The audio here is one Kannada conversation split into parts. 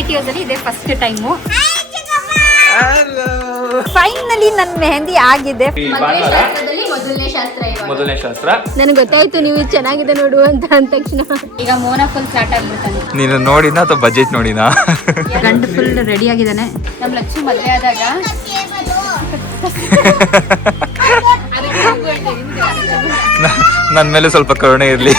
8 years ಅಲ್ಲಿ ಇದೆ ಫಸ್ಟ್ ಟೈಮು. ಫೈನಲಿ ನನ್ನ ಮೆಹಂದಿ ಆಗಿದೆ. ಮೊದಲನೇ ಶಾಸ್ತ್ರ ನನಗೆ ಗೊತ್ತಾಯ್ತು ನೀವು ಚೆನ್ನಾಗಿದೆ ನೋಡು ಅಂತ ಅಂದ ತಕ್ಷಣ ಈಗ ಮೋನ ಫುಲ್ ಫ್ಲಾಟ್ ಆಗ್ಬಿಡ್ತಾನೆ. ನೀನು ನೋಡಿನಾ ಅಥವಾ ಬಜೆಟ್ ನೋಡಿನಾ? ಗಂಡು ಫುಲ್ ರೆಡಿ ಆಗಿದ್ದಾನೆ. ನಮ್ಮ ಲಕ್ಷ್ಮಿ ಮದುವೆ ಆದಾಗ ನನ್ನ ಮೇಲೆ ಸ್ವಲ್ಪ ಕರುಣೆ ಇರ್ಲಿ.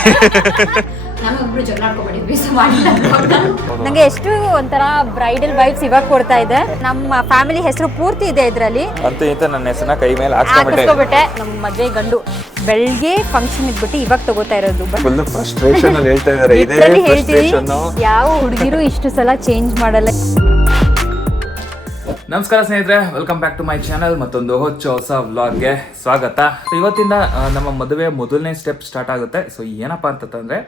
ನಂಗೆ ಎಷ್ಟು ಒಂಥರ ಬ್ರೈಡಲ್ ವೈಬ್ಸ್ ಇವಾಗ ಕೊಡ್ತಾ ಇದೆ. ನಮ್ಮ ಫ್ಯಾಮಿಲಿ ಹೆಸರು ಪೂರ್ತಿ ಇದೆ ಇದರಲ್ಲಿ. ಅಂತೂ ಇಂತ ನನ್ನ ಹೆಸರನ್ನ ಕೈ ಮೇಲೆ ಹಾಕಿಸ್ಕೊಬಿಟ್ಟೆ. ನಮ್ಮ ಮದುವೆ ಗಂಡು ಬೆಳ್ಗೆ ಫಂಕ್ಷನ್ ಇದ್ಬಿಟ್ಟು ಇವಾಗ ತಗೋತಾ ಇರೋದು. ಫುಲ್ ಫ್ರಸ್ಟ್ರೇಷನ್ ಅಲ್ಲಿ ಹೇಳ್ತಾ ಇದ್ದಾರೆ. ಇದೇ ಫ್ರಸ್ಟ್ರೇಷನ್. ಯಾವ ಹುಡುಗಿರು ಇಷ್ಟು ಸಲ ಚೇಂಜ್ ಮಾಡಲ್ಲ. ನಮಸ್ಕಾರ ಸ್ನೇಹಿತರೆ, welcome back to my channel. ಮತ್ತೊಂದು ಹೊಸ ವ್ಲಾಗ್ಗೆ ಸ್ವಾಗತ. ಇವತ್ತಿಂದ ನಮ್ಮ ಮದುವೆ ಮೊದಲನೇ ಸ್ಟೆಪ್ ಸ್ಟಾರ್ಟ್ ಆಗುತ್ತೆ. ಸೊ ಏನಪ್ಪಾ ಅಂತಂದ್ರೆ,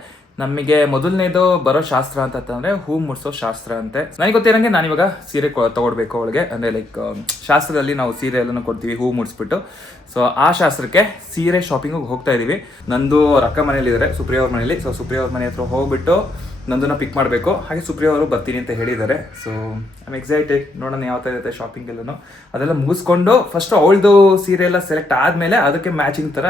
ನಮಗೆ ಮೊದಲನೇದು ಬರೋ ಶಾಸ್ತ್ರ ಅಂತಂದ್ರೆ ಹೂ ಮುಡ್ಸೋ ಶಾಸ್ತ್ರ ಅಂತೆ. ನನಗೆ ಗೊತ್ತಿರಂಗೆ ನಾನು ಇವಾಗ ಸೀರೆ ತಗೊಡ್ಬೇಕು ಅವಳಿಗೆ. ಅಂದ್ರೆ ಲೈಕ್ ಶಾಸ್ತ್ರದಲ್ಲಿ ನಾವು ಸೀರೆ ಎಲ್ಲ ಕೊಡ್ತೀವಿ ಹೂ ಮುಡ್ಸ್ಬಿಟ್ಟು. ಸೊ ಆ ಶಾಸ್ತ್ರಕ್ಕೆ ಸೀರೆ ಶಾಪಿಂಗ್ ಹೋಗ್ತಾ ಇದೀವಿ. ನಂದು ಅವ್ರ ಅಕ್ಕ ಮನೇಲಿ ಇದ್ದಾರೆ, ಸುಪ್ರಿಯ ಅವ್ರ ಮನೇಲಿ. ಸೊ ಸುಪ್ರಿಯ ಅವ್ರ ಮನೆ ಹತ್ರ ಹೋಗ್ಬಿಟ್ಟು ನಂದನ್ನ ಪಿಕ್ ಮಾಡಬೇಕು. ಹಾಗೆ ಸುಪ್ರಿಯ ಅವರು ಬರ್ತೀನಿ ಅಂತ ಹೇಳಿದ್ದಾರೆ. So I am excited. ನೋಡೋಣ ಯಾವ ಥರ ಇರುತ್ತೆ ಶಾಪಿಂಗ್ ಎಲ್ಲನೂ. ಅದೆಲ್ಲ ಮುಗಿಸ್ಕೊಂಡು ಫಸ್ಟ್ ಅವಳದು ಸೀರೆ ಎಲ್ಲ ಸೆಲೆಕ್ಟ್ ಆದಮೇಲೆ ಅದಕ್ಕೆ ಮ್ಯಾಚಿಂಗ್ ಥರ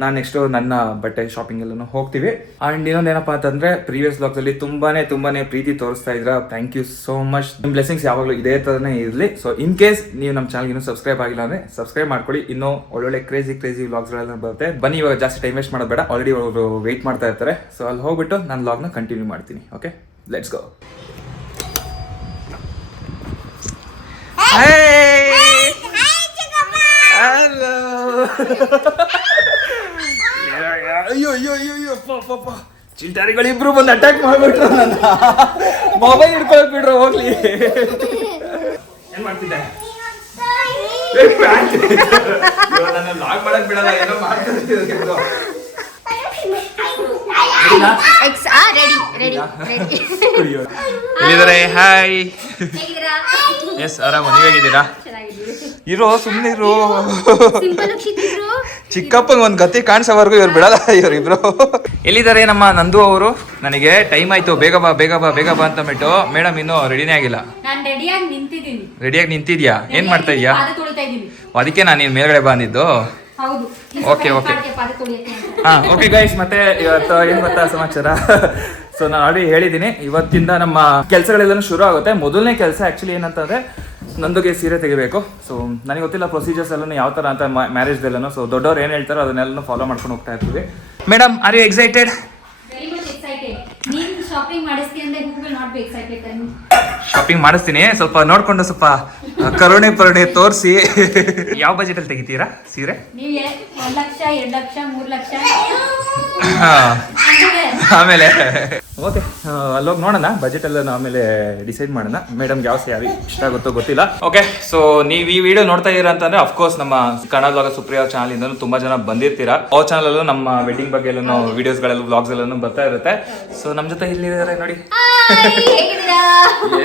ನಾನು ನೆಕ್ಸ್ಟು ನನ್ನ ಬಟ್ಟೆ ಶಾಪಿಂಗ್ ಎಲ್ಲನೂ ಹೋಗ್ತೀವಿ. ಆ್ಯಂಡ್ ಇನ್ನೊಂದೇನಪ್ಪ ಅಂತಂದರೆ, ಪ್ರೀವಿಯಸ್ ಬ್ಲಾಗ್ಸಲ್ಲಿ ತುಂಬಾನೇ ಪ್ರೀತಿ ತೋರಿಸ್ತಾ ಇದ್ರ. Thank you so much. ನಿಮ್ಮ ಬ್ಲೆಸ್ಸಿಂಗ್ಸ್ ಯಾವಾಗಲೂ ಇದೇ ಥರನೇ ಇರಲಿ. ಸೊ ಇನ್ ಕೇಸ್ ನೀವು ನಮ್ಮ ಚಾನಲ್ಗೆ ಇನ್ನೂ ಸಬ್ಸ್ಕ್ರೈಬ್ ಆಗಿಲ್ಲ ಅಂದರೆ ಸಬ್ಸ್ಕ್ರೈಬ್ ಮಾಡ್ಕೊಳ್ಳಿ. ಇನ್ನೂ ಒಳ್ಳೊಳ್ಳೆ ಕ್ರೇಜಿ ವ್ಲಾಗ್ಸ್ಗಳೆಲ್ಲ ಬರುತ್ತೆ. ಬನ್ನಿ, ಇವಾಗ ಜಾಸ್ತಿ ಟೈಮ್ ವೇಸ್ಟ್ ಮಾಡೋದು ಬೇಡ. ಆಲ್ರೆಡಿ ಅವರು ವೆಯ್ಟ್ ಮಾಡ್ತಾ ಇರ್ತಾರೆ. ಸೊ ಅಲ್ಲಿ ಹೋಗ್ಬಿಟ್ಟು ನಾನು ವ್ಲಾಗ್ನ ಕಂಟಿನ್ಯೂ ಮಾಡ್ತೀನಿ. Okay, let's go. ಅಯ್ಯೋ ಚಿಲ್ಟಾರಿಗಳಿಬ್ರು ಬಂದು ಅಟ್ಯಾಕ್ ಮಾಡ್ಬಿಟ್ರು. ನನ್ನ ಮೊಬೈಲ್ ಹಿಡ್ಕೊಳಕ್ ಬಿಡ್ರು, ಹೋಗ್ಲಿ. ಏನ್ ಮಾಡ್ತಿದ್ದೆ? ನನ್ನ ಲಾಗ್ ಮಾಡಕ್ ಬಿಡಲ್ಲ, ಏನೋ ಮಾಡ್ತಿದ್ರು. ಎಲ್ಲಿದ್ದಾರೆ? ಹಾಯ್. ಎಸ್, ಆರಾಮ. ನೀವ್ ಹೇಗಿದ್ದೀರಾ? ಇರೋ, ಸುಮ್ಮನೆ ಇರೋ. ಚಿಕ್ಕಪ್ಪಂಗೆ ಒಂದು ಗತಿ ಕಾಣಿಸೋವರೆಗೂ ಇವ್ರು ಬಿಡಲ್ಲ ಇವರಿಬ್ರು. ಎಲ್ಲಿದ್ದಾರೆ ನಮ್ಮ ನಂದು ಅವರು? ನನಗೆ ಟೈಮ್ ಆಯ್ತು, ಬೇಗ ಬಾ ಅಂತ ಬಿಟ್ಟು. ಮೇಡಮ್ ಇನ್ನೂ ರೆಡಿನೇ ಆಗಿಲ್ಲ. ರೆಡಿಯಾಗಿ ನಿಂತಿದ್ಯಾ? ಏನ್ ಮಾಡ್ತಾ ಇದೀಯಾ? ಅದಕ್ಕೆ ನಾನು ನೀನ್ ಮೇಲ್ಗಡೆ ಬಂದಿದ್ದು. ಓಕೆ ಓಕೆ ಗೈಸ್, ಮತ್ತೆ ಇವತ್ತು ಏನ್ ಗೊತ್ತಾ ಸಮಾಚಾರ? ಸೊ ನಾನು ಆಲ್ರೆಡಿ ಹೇಳಿದ್ದೀನಿ, ಇವತ್ತಿಂದ ನಮ್ಮ ಕೆಲಸಗಳೆಲ್ಲನೂ ಶುರು ಆಗುತ್ತೆ. ಮೊದಲನೇ ಕೆಲಸ ಆಕ್ಚುಲಿ ಏನಂತಂದ್ರೆ, ನಂದುಗೆ ಸೀರೆ ತೆಗಿಬೇಕು. ಸೊ ನನಗೆ ಗೊತ್ತಿಲ್ಲ ಪ್ರೊಸೀಜರ್ಸ್ ಎಲ್ಲ ಯಾವ ಥರ ಅಂತ ಮ್ಯಾರೇಜ್ದೆಲ್ಲನೂ. ಸೊ ದೊಡ್ಡವ್ರು ಏನು ಹೇಳ್ತಾರೋ ಅದನ್ನೆಲ್ಲ ಫಾಲೋ ಮಾಡ್ಕೊಂಡು ಹೋಗ್ತಾ ಇರ್ತೀವಿ. Madam, are you excited? Shopping ಮಾಡಿಸ್ತೀನಿ, ಸ್ವಲ್ಪ ನೋಡ್ಕೊಂಡು ಸ್ವಲ್ಪ ಕರುಣೆ ತೋರಿಸಿ. ಯಾವ ಬಜೆಟ್ ಅಲ್ಲಿ ತೆಗಿತೀರಾ ಸೀರೆ? 1 ಲಕ್ಷ, 2 ಲಕ್ಷ, 3 ಲಕ್ಷ. ಆಮೇಲೆ ಓಕೆ, ಅಲ್ಲೋಗಿ ನೋಡೋಣ. ಬಜೆಟ್ ಎಲ್ಲ ಆಮೇಲೆ ಡಿಸೈಡ್ ಮಾಡೋಣ. ಮೇಡಮ್ಗೆ ಯಾವ ಸ್ಯಾರಿ ಇಷ್ಟ ಆಗುತ್ತೋ ಗೊತ್ತಿಲ್ಲ. ಓಕೆ, ಸೊ ನೀವು ಈ ವಿಡಿಯೋ ನೋಡ್ತಾ ಇದ್ದೀರಾ ಅಂತಂದ್ರೆ ಅಫ್ಕೋರ್ಸ್ ನಮ್ಮ ಕನ್ನಡ ಬ್ಲಾಗ್ ಸುಪ್ರಿಯಾ ಚಾನಲ್ ಇಂದ ತುಂಬಾ ಜನ ಬಂದಿರ್ತೀರಾ. ಅವ್ರ ಚಾನಲ್ ಅಲ್ಲೂ ನಮ್ಮ ವೆಡ್ಡಿಂಗ್ ಬಗ್ಗೆ ಎಲ್ಲ ವಿಡಿಯೋಸ್ ಗಳೆಲ್ಲ ವ್ಲಾಗ್ಸ್ ಎಲ್ಲ ಬರ್ತಾ ಇರುತ್ತೆ. ಸೊ ನಮ್ಮ ಜೊತೆ ಇಲ್ಲಿದ್ದಾರೆ ನೋಡಿ.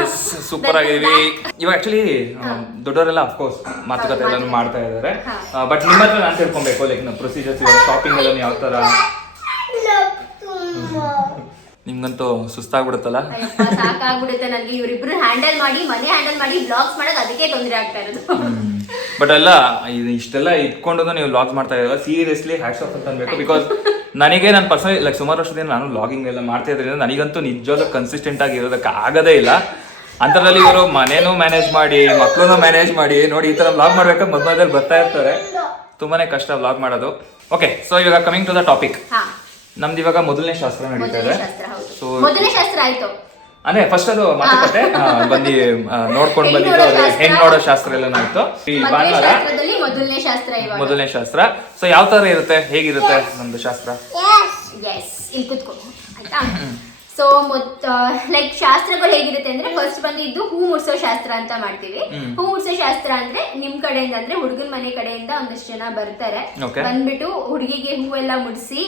ಎಸ್, ಸೂಪರ್ ಆಗಿದೀವಿ. ಇವಾಗ ಆಕ್ಚುಲಿ ದೊಡ್ಡವರೆಲ್ಲ ಅಫ್ಕೋರ್ಸ್ ಮಾತುಕತೆ ಎಲ್ಲ ಮಾಡ್ತಾ ಇದ್ದಾರೆ. ಬಟ್ ನಿಮ್ಮ ಹತ್ರ ನಾನು ತಿಳ್ಕೊಬೇಕು, ಲೈಕ್ ಪ್ರೊಸೀಜರ್ಸ್ ಶಾಪಿಂಗ್ ಎಲ್ಲ ಯಾವ ತರ. ನಿಮ್ಗಂತೂ ಸುಸ್ತಾಗ್ಬಿಡುತ್ತಲ್ಲ? ಸಾಕಾಗ್ಬಿಡುತ್ತೆ ನನಗೆ. ಇವರಿಬ್ರು ಹ್ಯಾಂಡಲ್ ಮಾಡಿ, ಮನೆ ಹ್ಯಾಂಡಲ್ ಮಾಡಿ, ಬ್ಲಾಗ್ಸ್ ಮಾಡೋದು ಅದಕ್ಕೆ ತೊಂದರೆ ಆಗ್ತಾ ಇರೋದು. ಬಟ್ ಅಲ್ಲ, ಇಷ್ಟೆಲ್ಲ ಇಟ್ಕೊಂಡು ನೀವು ವ್ಲಾಗ್ಸ್ ಮಾಡ್ತಾ ಇದ್ದೀರಾ, ಸೀರಿಯಸ್ಲಿ ಹ್ಯಾಟ್ಸ್ ಆಫ್ ಅಂತ ಅನ್ಬೇಕು. ಬಿಕಾಸ್ ನನಗೆ ನಾನು ಪರ್ಸನಲಿ ಲೈಕ್ ಸುಮಾರು ವರ್ಷದಿಂದ ನಾನು ವ್ಲಾಗಿಂಗ್ ಎಲ್ಲ ಮಾಡ್ತಾ ಇದ್ರಿಂದ ನನಗಂತೂ ನಿಜವಾಗ್ಲೂ ಕನ್ಸಿಸ್ಟೆಂಟ್ ಆಗಿ ಇರೋದಕ್ಕೆ ಆಗದೇ ಇಲ್ಲ. ಅಂಥದ್ರಲ್ಲಿ ಇವರು ಮನೇನೂ ಮ್ಯಾನೇಜ್ ಮಾಡಿ, ಮಕ್ಕಳನ್ನೂ ಮ್ಯಾನೇಜ್ ಮಾಡಿ, ನೋಡಿ ಈ ಥರ ವ್ಲಾಗ್ ಮಾಡ್ಬೇಕಾದ್ರೆ ಮಧ್ಯದಲ್ಲಿ ಬರ್ತಾ ಇರ್ತಾರೆ. ತುಂಬಾನೇ ಕಷ್ಟ ವ್ಲಾಗ್ ಮಾಡೋದು. ಓಕೆ, ಸೊ ಇವಾಗ ಕಮಿಂಗ್ ಟು ದ ಟಾಪಿಕ್. ನಮ್ದು ಇವಾಗ ಮೊದಲನೇ ಶಾಸ್ತ್ರ ನಡೀತಾ ಇದೆ. ಸೊ ಮೊದಲನೇ ಶಾಸ್ತ್ರ ಆಯ್ತು ಅಂದ್ರೆ ಫಸ್ಟ್ ಅದು ಮಾತುಕತೆ ಬಂದು ನೋಡ್ಕೊಂಡು ಬಂದಿದ್ದು, ಹೆಣ್ಣು ನೋಡೋ ಶಾಸ್ತ್ರ ಎಲ್ಲ ಆಯ್ತು. ಈ ಭಾನುವಾರ ಮೊದಲನೇ ಶಾಸ್ತ್ರ. ಸೊ ಯಾವ ತರ ಇರುತ್ತೆ, ಹೇಗಿರುತ್ತೆ ನಮ್ದು ಶಾಸ್ತ್ರ? ಸೊ ಲೈಕ್ ಶಾಸ್ತ್ರಗಳು ಹೇಗಿರುತ್ತೆ ಅಂದ್ರೆ, ಫಸ್ಟ್ ಬಂದು ಇದು ಹೂ ಮುಡ್ಸೋ ಶಾಸ್ತ್ರ ಅಂತ ಮಾಡ್ತೀವಿ. ಹೂ ಮುಡ್ಸೋ ಶಾಸ್ತ್ರ ಅಂದ್ರೆ ನಿಮ್ ಕಡೆಯಿಂದ ಅಂದ್ರೆ ಹುಡುಗನ ಮನೆ ಕಡೆಯಿಂದ ಒಂದಷ್ಟು ಜನ ಬರ್ತಾರೆ. ಬಂದ್ಬಿಟ್ಟು ಹುಡುಗಿಗೆ ಹೂವೆಲ್ಲ ಮುಡಿಸಿ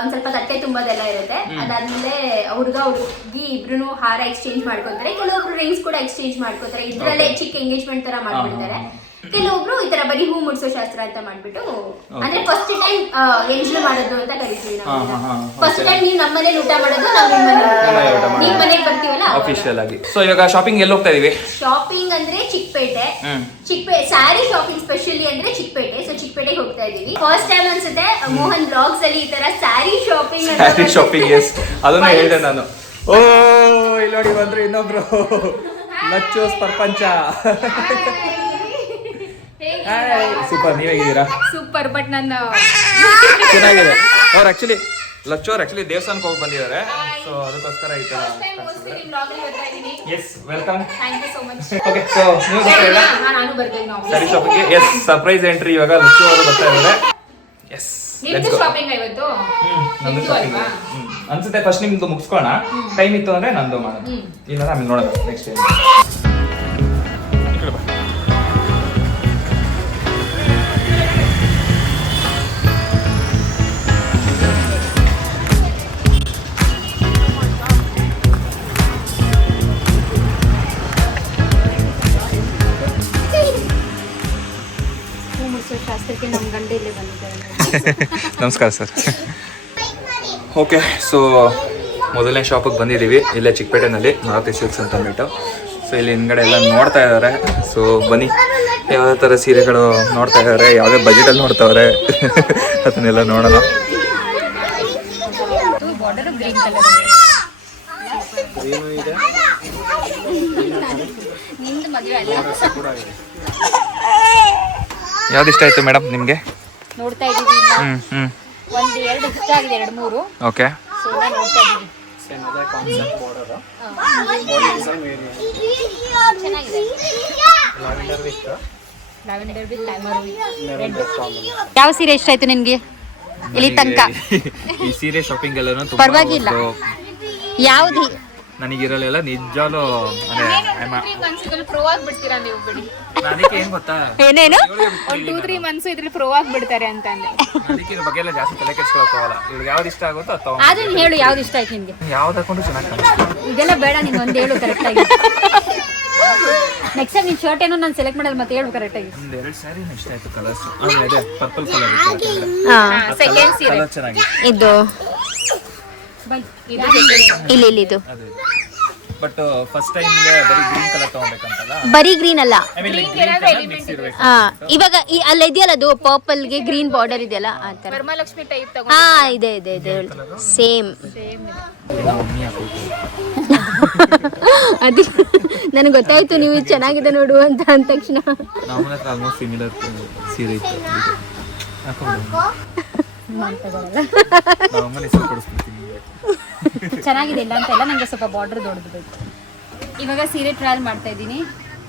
ಒಂದ್ ಸ್ವಲ್ಪ ತಟ್ಟೆ ತುಂಬೋದೆಲ್ಲ ಇರುತ್ತೆ. ಅದಾದ್ಮೇಲೆ ಹುಡುಗಿ ಇಬ್ರು ಹಾರ ಎಕ್ಸ್ಚೇಂಜ್ ಮಾಡ್ಕೊತಾರೆ. ಕೆಲವೊಬ್ರು ರಿಂಗ್ಸ್ ಕೂಡ ಎಕ್ಸ್ಚೇಂಜ್ ಮಾಡ್ಕೊತಾರೆ. ಇದ್ರಲ್ಲೇ ಚಿಕ್ಕ ಎಂಗೇಜ್ಮೆಂಟ್ ತರ ಮಾಡ್ಬಿಡ್ತಾರೆ. ಕೆಲವೊಬ್ರು ಈ ತರ ಬರೀ ಹೂ ಮುಡ್ಸೋ ಶಾಸ್ತ್ರ ಅಂತ ಮಾಡ್ಬಿಟ್ಟು ಅಂದ್ರೆ ಫಸ್ಟ್ ಟೈಮ್ ಎಂಜಲ್ ಮಾಡೋದು ಅಂತ ಕರಿತೀವಿ ನಾವು. ಫಸ್ಟ್ ಟೈಮ್ ನೀವು ನಮ್ಮ ಮನೇಲಿ ಊಟ ಮಾಡೋದು, ನಾವು ನಿಮ್ ಮನೆಗೆ ಬರ್ತೀವಲ್ಲ ಅಫಿಷಿಯಲ್ ಆಗಿ. ಸೊ ಇವಾಗ ಶಾಪಿಂಗ್ ಎಲ್ಲಿ ಹೋಗ್ತಾ ಇದೀವಿ? ಶಾಪಿಂಗ್ ಅಂದ್ರೆ ಚಿಕ್ಕಪೇಟೆ ಸ್ಯಾರಿ ಶಾಪಿಂಗ್ ಸ್ಪೆಷಲಿ ಅಂದ್ರೆ ಚಿಕ್ಕಪೇಟೆ. ಸೊ ಚಿಕ್ಕಪೇಟೆಗೆ ಹೋಗ್ತಾ ಇದೀವಿ. ಫಸ್ಟ್ ಟೈಮ್ ಅನ್ಸುತ್ತೆ ಮೋಹನ್ ಬ್ಲಾಗ್ಸ್ ಅಲ್ಲಿ ಈ ತರ ಸ್ಯಾರಿ ಶಾಪಿಂಗ್ ಎಸ್ ಅದನ್ನ ಹೇಳಿದೆ ನಾನು. ಓ ಇಲ್ಲಿ ನೋಡಿ ಬಂದ್ರು ಇನ್ನೊಬ್ರು ಲಚ್ಚೋಸ್ ಪ್ರಪಂಚ. ಸೂಪರ್, ನೀವ್ ಹೇಗಿದ್ದೀರಾ? ಸೂಪರ್. ಬಟ್ ನನ್ನ ಚೆನ್ನಾಗಿದೆ. ಅವ್ರು ಆಕ್ಚುಲಿ ಲಚ್ಚೋರ್ ದೇವಸ್ಥಾನಕ್ಕೆ ಹೋಗಿ ಬಂದಿದ್ದಾರೆ. ಸೊ ಅದಕ್ಕೋಸ್ಕರ ಈ ತರ. S welcome. ಓಕೆ, ಸೊ ನೀವು ಬರ್ತಾ ಸ್ಯಾರಿ ಶಾಪಿಂಗ್ಗೆ. ಎಸ್ ಸರ್ಪ್ರೈಸ್ ಎಂಟ್ರಿ ಇವಾಗ ಲಚ್ಚೋ ಅವರು ಬರ್ತಾ ಇದ್ದಾರೆ. ಎಸ್ ಅನ್ಸುತ್ತೆ ಫಸ್ಟ್ ನಿಮ್ದು ಮುಗಿಸ್ಕೋಣ. ಟೈಮ್ ಇತ್ತು ಅಂದ್ರೆ ನಂದು ಮಾಡೋಣ, ಇಲ್ಲ ಆಮೇಲೆ ನೋಡೋಣ ನೆಕ್ಸ್ಟ್ ಟೈಮ್. ನಮಸ್ಕಾರ ಸರ್. ಓಕೆ, ಸೊ ಮೊದಲನೇ ಶಾಪಿಗೆ ಬಂದಿದ್ದೀವಿ. ಇಲ್ಲೇ ಚಿಕ್ಕಪೇಟೆನಲ್ಲಿ ಮಾರುತಿ ಸಿಲ್ಕ್ಸ್ ಅಂತ ಅಂದ್ಬಿಟ್ಟು. ಸೊ ಇಲ್ಲಿ ಹಿಂದ್ಗಡೆ ಎಲ್ಲ ನೋಡ್ತಾ ಇದ್ದಾರೆ. ಸೊ ಬನ್ನಿ, ಯಾವ ಥರ ಸೀರೆಗಳು ನೋಡ್ತಾ ಇದ್ದಾರೆ, ಯಾವುದೇ ಬಜೆಟಲ್ಲಿ ನೋಡ್ತಾವ್ರೆ ಅದನ್ನೆಲ್ಲ ನೋಡೋಣ. ಯಾವ್ದು ಇಷ್ಟ ಆಯ್ತು ಮೇಡಮ್ ನಿಮ್ಗೆ? ನೋಡ್ತಾ ಇದೀವಿ. ಒಂದು ಎರಡು ಇಷ್ಟ ಆಗಿದೆ, 2-3. ಓಕೆ, ಸೊ ನೋಡ್ತಾ ಇದೀವಿ. ಚೆನ್ನಾಗಿದೆ. Lavender with red. ಯಾವ ಸೀರೆ ಇಷ್ಟ ಆಯ್ತು ನಿನ್ಗೆ ಇಲ್ಲಿ ತನಕ? ಈ ಸೀರೆ ಶಾಪಿಂಗ್ ಎಲ್ಲ ಪರವಾಗಿಲ್ಲ. ಯಾವ್ದು ನನಗಿರಲ್ಲ ನಿಜಾಲು. ಪ್ರೋ ಆಗ್ಬಿಡ್ತೀರಾ ನೀವು? ಬಿಡಿ, ಅದಕ್ಕೆ ಏನ್ ಗೊತ್ತಾ, ಏನೇನು ಒಂದು 2-3 ಮಂತ್ಸ್ ಇದ್ರಲ್ಲಿ ಪ್ರೋ ಆಗ್ಬಿಡ್ತಾರೆ ಅಂತ ಅಂದೆ. ಅದಕ್ಕೆ ಇದ್ರ ಬಗ್ಗೆ ಎಲ್ಲ ಜಾಸ್ತಿ ತಲೆ ಕೆಡ್ಸ್ಕೊಳಕ್ಕಾಗಲ್ಲ. ಇವ್ರಿಗೆ ಯಾವ್ದು ಇಷ್ಟ ಆಗುತ್ತೋ ಅದು ತಗೊಂಡು. ಅದನ್ನ ಹೇಳು, ಯಾವ್ದು ಇಷ್ಟ ಆಯ್ತು ನಿನ್ಗೆ? ಯಾವ್ದು ಹಾಕೊಂಡು ಚೆನ್ನಾಗಿ ಕಾಣಿಸುತ್ತೆ ಇದೆಲ್ಲ ಬೇಡ, ನೀನು ಒಂದು ಹೇಳು ಕರೆಕ್ಟ್ ಆಗಿ. ನೆಕ್ಸ್ಟ್ ಟೈಮ್ ನಿನ್ ಶರ್ಟ್ ಏನೋ ನಾನು ಸೆಲೆಕ್ಟ್ ಮಾಡಲ್ಲ, ಮತ್ತೆ ಹೇಳು ಕರೆಕ್ಟ್ ಆಗಿ. ಒಂದು 2 ಸ್ಯಾರಿ ಇಷ್ಟ ಆಯ್ತು ಕಲರ್ಸ್. ಅದೇ ಪರ್ಪಲ್ ಕಲರ್ ಸೆಕೆಂಡ್ ಸೀರೆ ಕಲರ್ ಚೆನ್ನಾಗಿದೆ. ಇದು ಇಲ್ಲಿ ಇದು ಬಟ್ ಫಸ್ಟ್ ಟೈಮ್ ಬರೀ ಗ್ರೀನ್ ಕಲರ್ ತಗೊಬೇಕಂತಲ್ಲ. ಬರೀ ಗ್ರೀನ್ ಅಲ್ಲ, ಮಿಕ್ಸ್ ಇರಬೇಕು. ಇವಾಗ ಅಲ್ಲಿ ಇದೆಯಲ್ಲ, ಅದು ಪರ್ಪಲ್ ಗೆ ಗ್ರೀನ್ ಬಾರ್ಡರ್ ಇದೆಯಲ್ಲ ಆ ತರ. ವರಮಹಾಲಕ್ಷ್ಮಿ ಟೈಪ್ ಹಾ, ಇದೆ ಇದೆ ಇದೆ, ಸೇಮ್. ಅದು ನನಗೆ ಗೊತ್ತಾಯ್ತು ನೀವು ಚೆನ್ನಾಗಿದೆ ನೋಡು ಅಂತ ಅಂದ ತಕ್ಷಣ. ನಮ್ಮ ಹತ್ರ ಆಲ್ಮೋಸ್ಟ್ ಸಿಮಿಲರ್ ಸೀರೆ ಇತ್ತು. ಚೆನ್ನಾಗಿದೆ, ಇಲ್ಲ ಅಂತ ಇಲ್ಲ, ನಂಗೆ ಸ್ವಲ್ಪ ಬಾರ್ಡರ್ ದೊಡ್ಡದು ಬೇಕು. ಇವಾಗ ಸೀರೆ ಟ್ರಯಲ್ ಮಾಡ್ತಾ ಇದ್ದೀನಿ,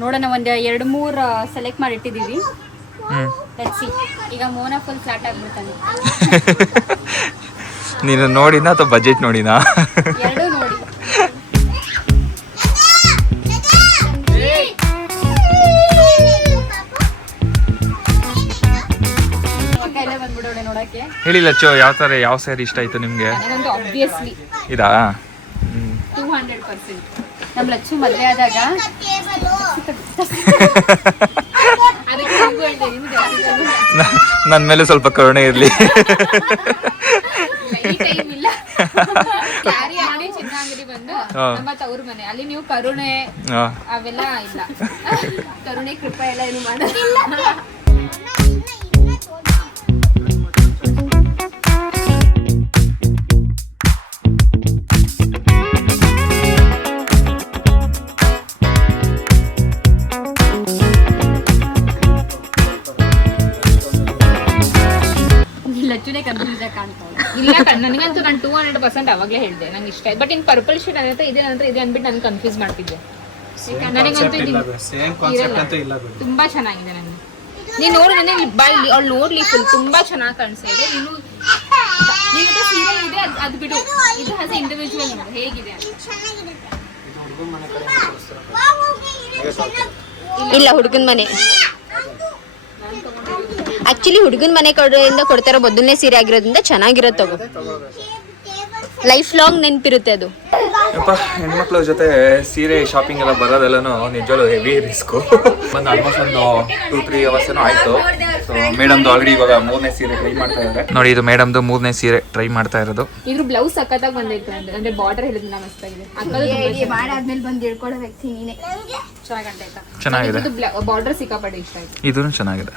ನೋಡೋಣ. ಒಂದು 2-3 ಸೆಲೆಕ್ಟ್ ಮಾಡಿ ಇಟ್ಟಿದ್ದೀವಿ. ಈಗ ಮೋನ ಫುಲ್ ಫ್ಲಾಟ್ ಆಗ್ಬಿಡ್ತಾನೆ. ನೀನು ನೋಡಿನಾ ಅಥವಾ ಬಜೆಟ್ ನೋಡಿನಾ? ಎರಡೂ ನೋಡಿ. ಹೇಳಿ ಲಚ್ಚೋ, ಯಾವ ಸ್ಯಾರಿ ಇಷ್ಟ ಆಯ್ತು ನಿಮ್ಗೆ? ನನಗಂತೂ ಆಬ್ವಿಯಸ್ಲಿ ಇದಾ? 200%. ನಮ್ಮ ಲಚ್ಚು ಮದುವೆ ಆದಾಗ ನನ್ನ ಮೇಲೆ ಸ್ವಲ್ಪ ಕರುಣೆ ಇರ್ಲಿ. ಚಿನ್ನ ಅಂಗಡಿ ಬಂದು ನಮ್ಮ ತವ್ರ ಮನೆ, ಅಲ್ಲಿ ನೀವು ಕರುಣೆ ಅವೆಲ್ಲ ಇಲ್ಲ. ಕರುಣೆ ಕೃಪೆ ಎಲ್ಲ ಏನು ಮಾಡೋದಿಲ್ಲ. ಇಲ್ಲ, ನನಗಂತೂ ನಾನು 200% ಅವಾಗಲೇ ಹೇಳಿದೆ ನಂಗೆ ಇಷ್ಟ ಆಯ್ತು. ಬಟ್ ಇನ್ ಪರ್ಪಲ್ ಶೇಡ್ ಅನ್ನತ್ತೆ ಇದೆ ನಂತರ ಇದೆ ಅಂದ್ಬಿಟ್ಟು ನಾನು ಕನ್ಫ್ಯೂಸ್ ಮಾಡ್ತಿದ್ದೆ. ನನಗಂತೂ ತುಂಬಾ ಚೆನ್ನಾಗಿದೆ. ನನಗೆ ನೀನು ನೋಡಿ, ನನಗೆ ಅವ್ಳು ನೋಡ್ಲಿ ಫುಲ್ ತುಂಬಾ ಚೆನ್ನಾಗಿ ಕಾಣಿಸ್ತಾ ಇದೆ. ನೀನು ಸೀರೆ ಇದೆ, ಅದು ಬಿಡು, ಇದು ಹ್ಯಾಸ್ ಇಂಡಿವಿಜುವಲ್ ನೋಡು ಹೇಗಿದೆ. ಇಲ್ಲ, ಹುಡುಗನ ಮನೆ ಆಕ್ಚುಲಿ ಹುಡುಗನ ಮನೆ ಕಡೆಯಿಂದ ಕೊಡ್ತಾರೋ ಮೊದಲನೇ ಸೀರೆ ಆಗಿರೋದ್ರಿಂದ ಚೆನ್ನಾಗಿರುತ್ತೆ. ತಗೋ, ಲೈಫ್ ಲಾಂಗ್ ನೆನಪಿರುತ್ತೆ ಅದು. ಯಪ್ಪ ಹೆಣ್ಮಕ್ಳ ಜೊತೆ ಸೀರೆ ಶಾಪಿಂಗ್ ಎಲ್ಲ ಬರೋದೆಲ್ಲನೂ ನಿಜವಲ್ಲೂ ಹೆವಿ ರಿಸ್ಕು. ಒಂದು ಆಲ್ಮೋಸ್ಟ್ ಒಂದು 2-3 ಅವರ್ಸ್ ಏನೋ ಆಯ್ತು. ಸೊ ಮೇಡಮ್ದು ಆಲ್ರೆಡಿ ಇವಾಗ 3ನೇ ಸೀರೆ ಟ್ರೈ ಮಾಡ್ತಾ ಇದ್ದಾರೆ ನೋಡಿ. ಇದು ಮೇಡಮ್ದು 3ನೇ ಸೀರೆ ಟ್ರೈ ಮಾಡ್ತಾ ಇರೋದು. ಇದ್ರ ಬ್ಲೌಸ್ ಸಖತ್ತಾಗಿ ಬಂದೈತೆ ಅಂದ್ರೆ ಬಾರ್ಡರ್ ಹೇಳಿದ್ ನಾನು ಮಸ್ತಾಗಿದೆ. ಮಾಡಾದ್ಮೇಲೆ ಬಂದು ಹೇಳ್ಕೊಳ್ಳೋ ವ್ಯಕ್ತಿ ನೀನೆ. ಚೆನ್ನಾಗಿದೆ. ಬಾರ್ಡರ್ ಸಿಕ್ಕಾಪಟ್ಟೆ ಇಷ್ಟ ಆಯ್ತು. ಇದೂ ಚೆನ್ನಾಗಿದೆ.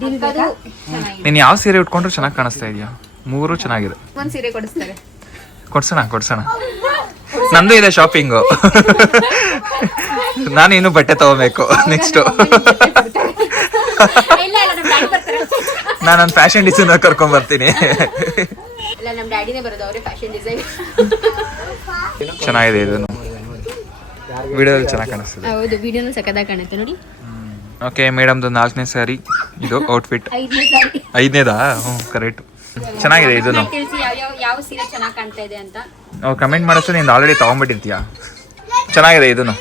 ಚೆನ್ನಾಗಿದೆ. ನೀನು ಯಾವ ಸೀರೆ ಉಟ್ಕೊಂಡ್ರು ಚೆನ್ನಾಗಿ ಕಾಣಿಸ್ತಾ ಇದೆಯಾ? 3 ಚೆನ್ನಾಗಿದೆ. ಒಂದ್ ಸೀರೆ ಕೊಡಿಸ್ತಾರೆ. ಕೊಡ್ಸೋಣ. ನಂದು ಇದೆ ಶಾಪಿಂಗು. ನಾನು ಇನ್ನು ಬಟ್ಟೆ ತಗೋಬೇಕು ನೆಕ್ಸ್ಟ್. ನಾನು ಫ್ಯಾಷನ್ ಡಿಸೈನರ್ ಕರ್ಕೊಂಡ್ ಬರ್ತೀನಿ. ಇಲ್ಲ ನಮ್ಮ ಡ್ಯಾಡಿನೇ ಬರೋದು, ಅವರೇ ಫ್ಯಾಷನ್ ಡಿಸೈನ್. ಚೆನ್ನಾಗಿದೆ ಇದನ್ನು. ವಿಡಿಯೋದಲ್ಲಿ ಚೆನ್ನಾಗಿ ಕಾಣಿಸ್ತದೆ. ಹೌದು, ವಿಡಿಯೋನು ಸಖತ್ತಾಗಿ ಕಾಣುತ್ತೆ ನೋಡಿ. ಓಕೆ, ಮೇಡಮ್ದು 4ನೇ ಸ್ಯಾರಿ ಇದು ಔಟ್ಫಿಟ್. 5ನೇದಾ? ಹ್ಞೂ ಕರೆಕ್ಟ್. ಚೆನ್ನಾಗಿದೆ ಇದನ್ನು. ತಿಳಿಸಿ ಯಾವ ಸೀರೆ ಚೆನ್ನಾಗಿ ಕಾಣ್ತಾ ಇದೆ ಅಂತ ನಾವು ಕಮೆಂಟ್ ಮಾಡೋಷ್ಟು ನೀನು ಆಲ್ರೆಡಿ ತೊಗೊಂಡ್ಬಿಟ್ಟಿರ್ತೀಯಾ. ಚೆನ್ನಾಗಿದೆ ಇದನ್ನು.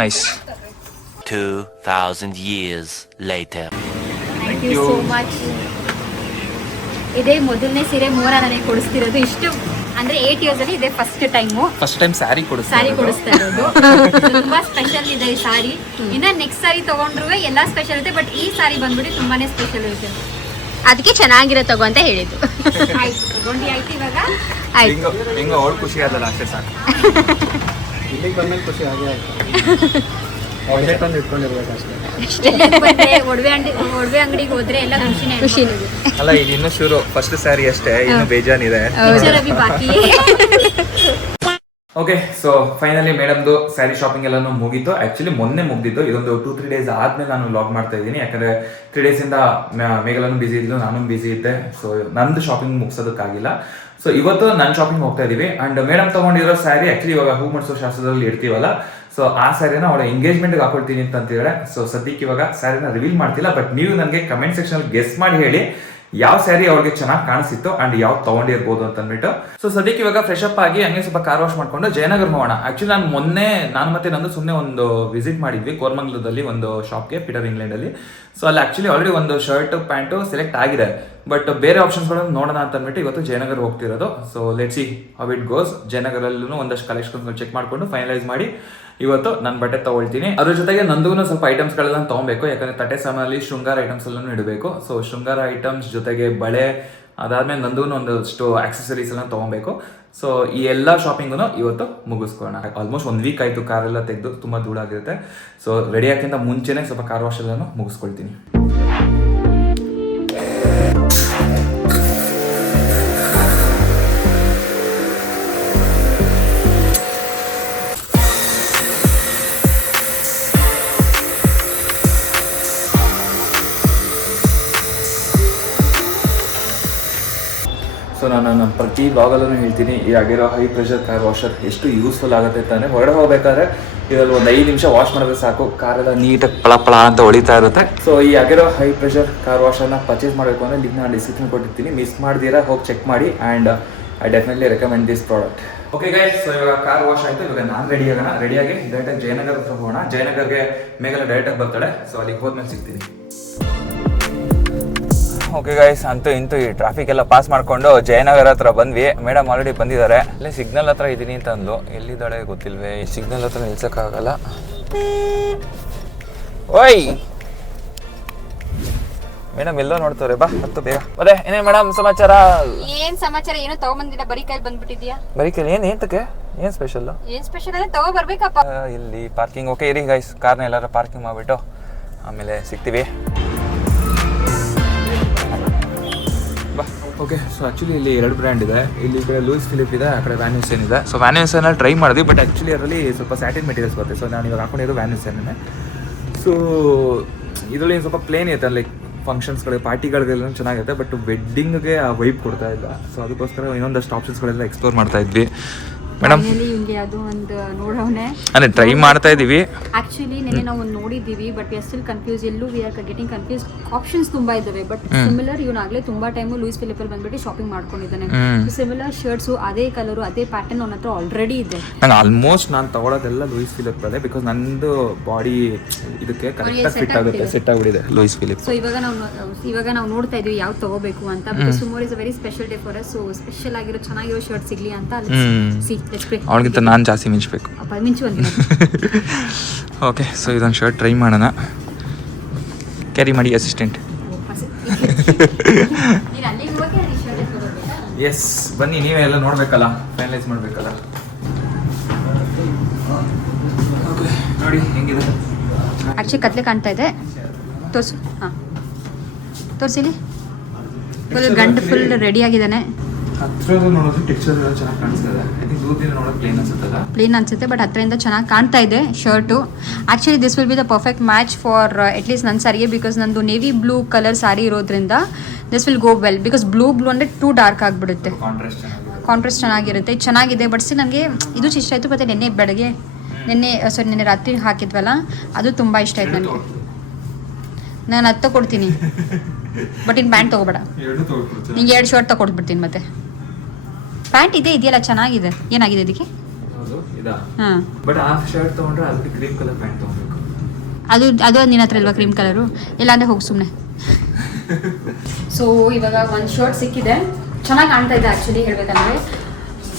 Nice. 2000 years later. Thank you so much. ಇದೇ ಮೊದಲನೇ ಸೀರೆ ಮೋರ ನನಗೆ ಕೊಡಿಸ್ತಿರೋದು. ಇಷ್ಟು ಅಂದ್ರೆ 8 years ಅಲ್ಲಿ ಇದೇ ಫಸ್ಟ್ ಟೈಮ್ ಸ್ಯಾರಿ ಕೊಡಿಸ್ತಾ ಇರೋದು. ತುಂಬಾ ಸ್ಪೆಷಲ್ ಇದೆ ಈ ಸಾರಿ. ಇನ್ನ ನೆಕ್ಸ್ಟ್ ಸಾರಿ ತಗೊಂಡ್ರು ಎಲ್ಲ ಸ್ಪೆಷಲ್ ಇರುತ್ತೆ, ಬಟ್ ಈ ಸಾರಿ ಬಂದ್ಬಿಟ್ಟು ತುಂಬಾನೇ ಸ್ಪೆಷಲ್ ಇರುತ್ತೆ. ಅದಕ್ಕೆ ಚೆನ್ನಾಗಿರೋ ತಗೋ ಅಂತ ಹೇಳಿದ್ದು. ಆಯ್ತು, ತಗೊಂಡು ಆಯ್ತು. ಇವಾಗ ಆಯ್ತು. ಹೆಂಗೋ ಅವಳು ಖುಷಿ ಆದಲ್ಲ ಅಷ್ಟೇ ಸಾಕು. ಇಲ್ಲಿಗೆ ಬಂದ್ಮೇಲೆ ಖುಷಿ ಆಗೇ ಆಯ್ತು. ತಂದು ಇಟ್ಕೊಂಡಿರ್ಬೇಕು ಅಷ್ಟೇ. ಒಡವೆ ಅಂಗಡಿಗೆ ಹೋದ್ರೆ ಎಲ್ಲ ಖುಷಿನೇ. ಅಲ್ಲ, ಇದು ಇನ್ನೂ ಶುರು, ಫಸ್ಟ್ ಸ್ಯಾರಿ ಅಷ್ಟೇ, ಇನ್ನು ಬೇಜಾನಿದೆ. ಬಾಕಿ. ಓಕೆ, ಸೊ ಫೈನಲಿ ಮೇಡಮ್ದು ಸ್ಯಾರಿ ಶಾಪಿಂಗ್ ಎಲ್ಲಾನು ಮುಗೀತು. ಆಕ್ಚುಲಿ ಮೊನ್ನೆ ಮುಗ್ದಿದ್ದು. ಇದೊಂದು 2-3 ಡೇಸ್ ಆದ್ಮೇಲೆ ನಾನು ವ್ಲಾಗ್ ಮಾಡ್ತಾ ಇದ್ದೀನಿ. ಯಾಕಂದ್ರೆ 3 days ಇಂದ ಮೇಘಲೂ ಬಿಸಿ ಇದ್ಲು, ನಾನು ಬಿಸಿ ಇದ್ದೆ. ಸೊ ನಂದು ಶಾಪಿಂಗ್ ಮುಗಿಸೋದಕ್ಕಾಗಿಲ್ಲ. ಸೊ ಇವತ್ತು ನನ್ನ ಶಾಪಿಂಗ್ ಹೋಗ್ತಾ ಇದೀವಿ. ಅಂಡ್ ಮೇಡಮ್ ತಗೊಂಡಿರೋ ಸ್ಯಾರಿ ಆಕ್ಚುಲಿ ಇವಾಗ ಹೂ ಮುಡ್ಸೋ ಶಾಸ್ತ್ರದಲ್ಲಿ ಇರ್ತೀವಲ್ಲ, ಸೊ ಆ ಸ್ಯಾರಿನ ಅವಳ ಎಂಗೇಜ್ಮೆಂಟ್ಗೆ ಹಾಕೊಳ್ತೀನಿ ಅಂತಿದ್ದಾರೆ. ಸೊ ಸದ್ಯಕ್ಕೆ ಇವಾಗ ಸ್ಯಾರಿನ ರಿವೀಲ್ ಮಾಡ್ತಿಲ್ಲ, ಬಟ್ ನೀವು ನನಗೆ ಕಮೆಂಟ್ ಸೆಕ್ಷನ್ ಗೆಸ್ ಮಾಡಿ ಹೇಳಿ ಯಾವ ಸ್ಯಾರಿ ಅವ್ರಿಗೆ ಚೆನ್ನಾಗಿ ಕಾಣಿಸಿತ್ತು ಅಂಡ್ ಯಾವ ತಗೊಂಡಿರ್ಬೋದು ಅಂತ ಅಂದ್ಬಿಟ್ಟು. ಸೊ ಸದ್ಯಕ್ಕೆ ಇವಾಗ ಫ್ರೆಶ್ ಅಪ್ ಆಗಿ ಹಂಗೆ ಸ್ವಲ್ಪ ಕಾರ್ ವಾಶ್ ಮಾಡ್ಕೊಂಡು ಜಯನಗರ್ ಹೋಗೋಣ. ಆಕ್ಚುಲಿ ನಾನು ಮತ್ತೆ ನಂದು ಸುಮ್ಮನೆ ಒಂದು ವಿಸಿಟ್ ಮಾಡಿದ್ವಿ ಕೋರ್ಮಂಗ್ಲದಲ್ಲಿ ಒಂದು ಶಾಪ್ಗೆ, ಪೀಟರ್ ಇಂಗ್ಲೆಂಡ್ ಅಲ್ಲಿ. ಸೊ ಅಲ್ಲಿ ಆಕ್ಚುಲಿ ಆಲ್ರೆಡಿ ಒಂದು ಶರ್ಟ್ ಪ್ಯಾಂಟು ಸೆಲೆಕ್ಟ್ ಆಗಿದೆ, ಬಟ್ ಬೇರೆ ಆಪ್ಷನ್ಸ್ಗಳನ್ನು ನೋಡೋಣ ಅಂತ ಅಂದ್ಬಿಟ್ಟು ಇವತ್ತು ಜಯನಗರ್ ಹೋಗ್ತಿರೋದು. So let's see how it goes. ಜಯನಗರಲ್ಲೂ ಒಂದಷ್ಟು ಕಲೆಕ್ಷನ್ ಚೆಕ್ ಮಾಡ್ಕೊಂಡು ಫೈನಲೈಸ್ ಮಾಡಿ ಇವತ್ತು ನಾನು ಬಟ್ಟೆ ತಗೊಳ್ತೀನಿ. ಅದ್ರ ಜೊತೆಗೆ ನಂದೂ ಸ್ವಲ್ಪ ಐಟಮ್ಸ್ಗಳೆಲ್ಲ ತಗೊಬೇಕು, ಯಾಕಂದ್ರೆ ತಟ್ಟೆ ಸಾಮಾನಲ್ಲಿ ಶೃಂಗಾರ ಐಟಮ್ಸ್ ಎಲ್ಲಾನು ಇಡಬೇಕು. ಸೊ ಶೃಂಗಾರ ಐಟಮ್ಸ್ ಜೊತೆಗೆ ಬಳೆ, ಅದಾದ್ಮೇಲೆ ನಂದೂ ಒಂದಷ್ಟು ಆಕ್ಸೆಸರೀಸ್ ಎಲ್ಲ ತಗೊಬೇಕು. ಸೊ ಈ ಎಲ್ಲ ಶಾಪಿಂಗು ಇವತ್ತು ಮುಗಿಸ್ಕೊಳ್ಳೋಣ. ಆಲ್ಮೋಸ್ಟ್ 1 week ಆಯ್ತು ಕಾರೆಲ್ಲ ತೆಗೆದು, ತುಂಬಾ ಧೂಳ ಆಗಿರುತ್ತೆ. ಸೊ ರೆಡಿ ಹಾಕಿಂತ ಮುಂಚೆನೆ ಸ್ವಲ್ಪ ಕಾರ್ ವಾಶ್ ಎಲ್ಲಾನು ಮುಗಿಸ್ಕೊಳ್ತೀನಿ. ಸೊ ನಾನು ನಮ್ಮ ಪ್ರತಿ ಬ್ಲಾಗಲ್ಲೂ ಹೇಳ್ತೀನಿ, ಈ ಆಗಿರೋ ಹೈ ಪ್ರೆಷರ್ ಕಾರ್ ವಾಷರ್ ಎಷ್ಟು ಯೂಸ್ಫುಲ್ ಆಗುತ್ತೆ ಅಂತಂದರೆ, ಹೊರಗಡೆ ಹೋಗ್ಬೇಕಾದ್ರೆ ಇದರಲ್ಲಿ ಒಂದು 5 ನಿಮಿಷ ವಾಶ್ ಮಾಡಿದ್ರೆ ಸಾಕು, ಕಾರೆಲ್ಲ ನೀಟಾಗಿ ಪಳ ಅಂತ ಹೊಳಿತಾ ಇರುತ್ತೆ. ಸೊ ಈ ಆಗಿರೋ ಹೈ ಪ್ರೆಷರ್ ಕಾರ್ ವಾಷರ್ನ ಪರ್ಚೇಸ್ ಮಾಡಬೇಕು ಅಂದರೆ ಲಿಂಕ್ ನಾನು ಡಿಸ್ಕ್ರಿಪ್ಷನ್ ಕೊಟ್ಟಿರ್ತೀನಿ, ಮಿಸ್ ಮಾಡ್ದಿರಾ ಹೋಗಿ ಚೆಕ್ ಮಾಡಿ. And I definitely recommend this product. Okay guys, so ಇವಾಗ ಕಾರ್ ವಾಶ್ ಆಯಿತು. ಇವಾಗ ನಾನು ರೆಡಿಯಾಗಿ ಡೈರೆಕ್ಟಾಗಿ ಜಯನಗರ ಹತ್ರ ಹೋಗೋಣ. ಜಯನಗರ್ಗೆ ಮೇಘಲ ಡೈರೆಕ್ಟಾಗಿ ಬರ್ತಾಳೆ. ಸೊ ಅಲ್ಲಿಗೆ ಹೋದ್ಮೇಲೆ ಸಿಗ್ತೀನಿ. ಓಕೆ ಗೈಸ್, ಅಂತೂ ಇಂತೂ ಈ ಟ್ರಾಫಿಕ್ ಎಲ್ಲ ಪಾಸ್ ಮಾಡ್ಕೊಂಡು ಜಯನಗರ ಹತ್ರ ಬಂದ್ವಿ. ಮೇಡಮ್ ಆಲ್ರೆಡಿ ಬಂದಿದ್ದಾರೆ. ಅಲ್ಲೇ ಸಿಗ್ನಲ್ ಹತ್ರ ಇದ್ದೀನಿ ಅಂತ ಅಂದ್ಲು. ಎಲ್ಲಿದ್ದಾಳೆ ಗೊತ್ತಿಲ್ವೇ. ಈ ಸಿಗ್ನಲ್ ಹತ್ರ ನಿಲ್ಸಕ್ಕಾಗಲ್ಲ. ಓಯ್ ಮೇಡಮ್ ಎಲ್ಲೋ ನೋಡ್ತಾರೆ, ಬಾ ಹತ್ತು ಬೇಗ. ಮತ್ತೆ ಏನೇನು ಮೇಡಮ್ ಸಮಾಚಾರ? ಏನ್ ಸಮಾಚಾರ? ಏನೋ ತಗೊಂಬಂದಿಲ್ಲ, ಬರೀ ಕೈ ಬಂದ್ಬಿಟ್ಟಿದ್ಯಾ? ಬರೀ ಕೈ ಏನ್ತಕ್ಕೆ? ಏನ್ ಸ್ಪೆಷಲ್? ಏನ್ ಸ್ಪೆಷಲ್ ಅಂದ್ರೆ ತಗೋ ಬರ್ಬೇಕಪ್ಪ. ಇಲ್ಲಿ ಪಾರ್ಕಿಂಗ್. ಓಕೆ ಇರಿ ಗೈಸ್, ಕಾರ್ನ ಎಲ್ಲಾರು ಪಾರ್ಕಿಂಗ್ ಮಾಡಿಬಿಟ್ಟು ಆಮೇಲೆ ಸಿಗ್ತೀವಿ. ಬಾ. ಓಕೆ, ಸೊ ಆ್ಯಕ್ಚುಲಿ ಇಲ್ಲಿ 2 ಬ್ರ್ಯಾಂಡ್ ಇದೆ. ಇಲ್ಲಿ ಈ ಕಡೆ ಲೂಯಿಸ್ ಫಿಲಿಪ್ ಇದೆ, ಆ ಕಡೆ ವ್ಯಾನ್ ಹ್ಯೂಸೇನ್ ಇದೆ. ಸೊ ವ್ಯಾನ್ ಹ್ಯೂಸೇನಲ್ಲಿ ಟ್ರೈ ಮಾಡಿದ್ವಿ, ಬಟ್ ಆ್ಯಕ್ಚುಲಿ ಅದರಲ್ಲಿ ಸ್ವಲ್ಪ ಸ್ಯಾಟಿನ್ ಮೆಟೀರಿಯಲ್ಸ್ ಬರುತ್ತೆ. ಸೊ ನಾನು ಇವಾಗ ಹಾಕೊಂಡಿರೋ ವ್ಯಾನ್ ಹ್ಯೂಸೇನೇ. ಸೊ ಇದರಲ್ಲಿ ಸ್ವಲ್ಪ ಪ್ಲೇನ್ ಇರುತ್ತೆ, ಲೈಕ್ ಫಂಕ್ಷನ್ಸ್ಗಳು ಪಾರ್ಟಿಗಳಿಗೆಲ್ಲ ಚೆನ್ನಾಗಿರುತ್ತೆ, ಬಟ್ ವೆಡ್ಡಿಂಗ್ಗೆ ಆ ವೈಬ್ ಕೊಡ್ತಾ ಇಲ್ಲ. ಸೊ ಅದಕ್ಕೋಸ್ಕರ ಇನ್ನೊಂದಷ್ಟು ಆಪ್ಷನ್ಸ್ಗಳೆಲ್ಲ ಎಕ್ಸ್ಪ್ಲೋರ್ ಮಾಡ್ತಾ ಇದ್ವಿ. ಮೇಡಮ್ ಇವ್ಗೆ ಅದು ಒಂದು ನೋಡೋನೆ ಅಂದರೆ ಟ್ರೈ ಮಾಡ್ತಾ ಇದ್ದೀವಿ. ಆಕ್ಚುಲಿ ನೆನೆ ನಾವು ಒಂದು ನೋಡಿದ್ದೀವಿ, but we are still confuse. ಎಲ್ಲೂ we are getting confuse. Options ತುಂಬಾ ಇದಾವೆ, ಬಟ್ ಸಿಮಿಲರ್ ಇವನಾಗಲೇ ತುಂಬಾ ಟೈಮು ಲೂಯಿಸ್ ಫಿಲಿಪ್ ಅಲ್ಲಿ ಬಂದ್ಬಿಟ್ಟು ಶಾಪಿಂಗ್ ಮಾಡ್ಕೊಂಡಿದ್ದಾನೆ. ಸಿಮಿಲರ್ ಶರ್ಟ್ಸ್, ಅದೇ ಕಲರು, ಅದೇ ಪ್ಯಾಟರ್ನ್ ಅವನ ಹತ್ರ ಆಲ್ರೆಡಿ ಇದೆ. ನಂಗೆ ಆಲ್ಮೋಸ್ಟ್ ನಾನು ತಗೊಳ್ಳೋದೆಲ್ಲ ಲೂಯಿಸ್ ಫಿಲಿಪ್ ಅದೇ, ಬಿಕಾಸ್ ನಂದು ಬಾಡಿ ಇದಕ್ಕೆ ಕರೆಕ್ಟಾಗಿ ಫಿಟ್ ಆಗುತ್ತೆ, ಸೆಟ್ ಆಗಿಬಿಟ್ಟಿದೆ ಲೂಯಿಸ್ ಫಿಲಿಪ್. ಸೊ ಇವಾಗ ನಾವು ನೋಡ್ತಾ ಇದೀವಿ ಯಾವ್ದು ತಗೋಬೇಕು ಅಂತ. Because tomorrow is a very special day for us. So special ಆಗಿರೋ ಚೆನ್ನಾಗಿರೋ ಶರ್ಟ್ ಸಿಗ್ಲಿ ಅಂತ ಸಿ ಅವಳಿಗಿಂತ ನಾನು ಜಾಸ್ತಿ ಮಿಂಚಬೇಕು. ಅಪ್ಪ ಮಿಂಚು ಅಂತ ಓಕೆ, ಸೊ ಇದೊಂದು ಶರ್ಟ್ ಟ್ರೈ ಮಾಡೋಣ. ಕ್ಯಾರಿ ಮಾಡಿ ಅಸಿಸ್ಟೆಂಟ್. ಎಸ್, ಬನ್ನಿ, ನೀವೇ ಎಲ್ಲ ನೋಡಬೇಕಲ್ಲ, ಫೈನಲೈಸ್ ಮಾಡಬೇಕಲ್ಲ. ಓಕೆ, ನೋಡಿ ಹೆಂಗಿದೆ. ಆ್ಯಕ್ಚುಲಿ ಕತ್ಲೆ ಕಾಣ್ತಾ ಇದೆ, ತೋರಿಸು. ಹಾಂ, ತೋರಿಸಿಲಿ. ಫುಲ್ ಗಂಡು ಫುಲ್ ರೆಡಿ ಆಗಿದ್ದಾನೆ. ಹತ್ತಿರದ ನೋಡೋದು ಟೆಕ್ಸ್ಚರ್ ಚೆನ್ನಾಗಿ ಕಾಣಿಸ್ತದೆ. ಐ ಥಿಂಕ್ ದೂರದಿಂದ ನೋಡೋದು ಪ್ಲೇನ್ ಅನ್ಸುತ್ತಲ್ಲ, ಪ್ಲೇನ್ ಅನ್ಸುತ್ತೆ, ಬಟ್ ಹತ್ತಿರದಿಂದ ಚೆನ್ನಾಗಿ ಕಾಣ್ತಾ ಇದೆ shirt. Actually this will be the perfect match for at least ನನ್ನ ಸಾರಿಗೆ, ಬಿಕಾಸ್ ನಂದು ನೇವಿ ಬ್ಲೂ ಕಲರ್ ಸಾರಿ ಇರೋದ್ರಿಂದ this will go well. Because blue ಅಂದರೆ ಟೂ ಡಾರ್ಕ್ ಆಗಿಬಿಡುತ್ತೆ, ಕಾಂಟ್ರಾಸ್ಟ್ ಚೆನ್ನಾಗಿರುತ್ತೆ. ಇದು ಚೆನ್ನಾಗಿದೆ, ಬಟ್ ಸಿ ನನಗೆ ಇದು ಇಷ್ಟ ಆಯಿತು. ಮತ್ತು ನಿನ್ನೆ ರಾತ್ರಿ ಹಾಕಿದ್ವಲ್ಲ, ಅದು ತುಂಬ ಇಷ್ಟ ಆಯ್ತು ನನಗೆ. ನಾನು ಅದು ತೊಗೊಡ್ತೀನಿ, ಬಟ್ ಇನ್ನು ಪ್ಯಾಂಟ್ ತೊಗೋಬೇಡ. ನಿಂಗೆ 2 ಶರ್ಟ್ ತೊಗೊಡ್ಬಿಡ್ತೀನಿ. ಮತ್ತೆ ಪ್ಯಾಂಟ್ ಇದೆಯಲ್ಲ, ಚೆನ್ನಾಗಿದೆ. ಏನಾಗಿದೆ ಇದಕ್ಕೆ? ಹಾಂ, ಬಟ್ ಆ ಶರ್ಟ್ ತೊಗೊಂಡ್ರೆ ಅದಕ್ಕೆ ಕ್ರೀಮ್ ಕಲರ್ ಪ್ಯಾಂಟ್ ತೊಗೊಬೇಕು. ಅದು ನಿನ್ನ ಹತ್ರ ಇಲ್ವಾ ಕ್ರೀಮ್ ಕಲರು? ಇಲ್ಲಾಂದರೆ ಹೋಗಿ ಸುಮ್ಮನೆ. ಸೊ ಇವಾಗ ಒಂದು ಶರ್ಟ್ ಸಿಕ್ಕಿದೆ, ಚೆನ್ನಾಗಿ ಕಾಣ್ತಾ ಇದೆ ಆ್ಯಕ್ಚುಲಿ ಹೇಳ್ಬೇಕಂದ್ರೆ.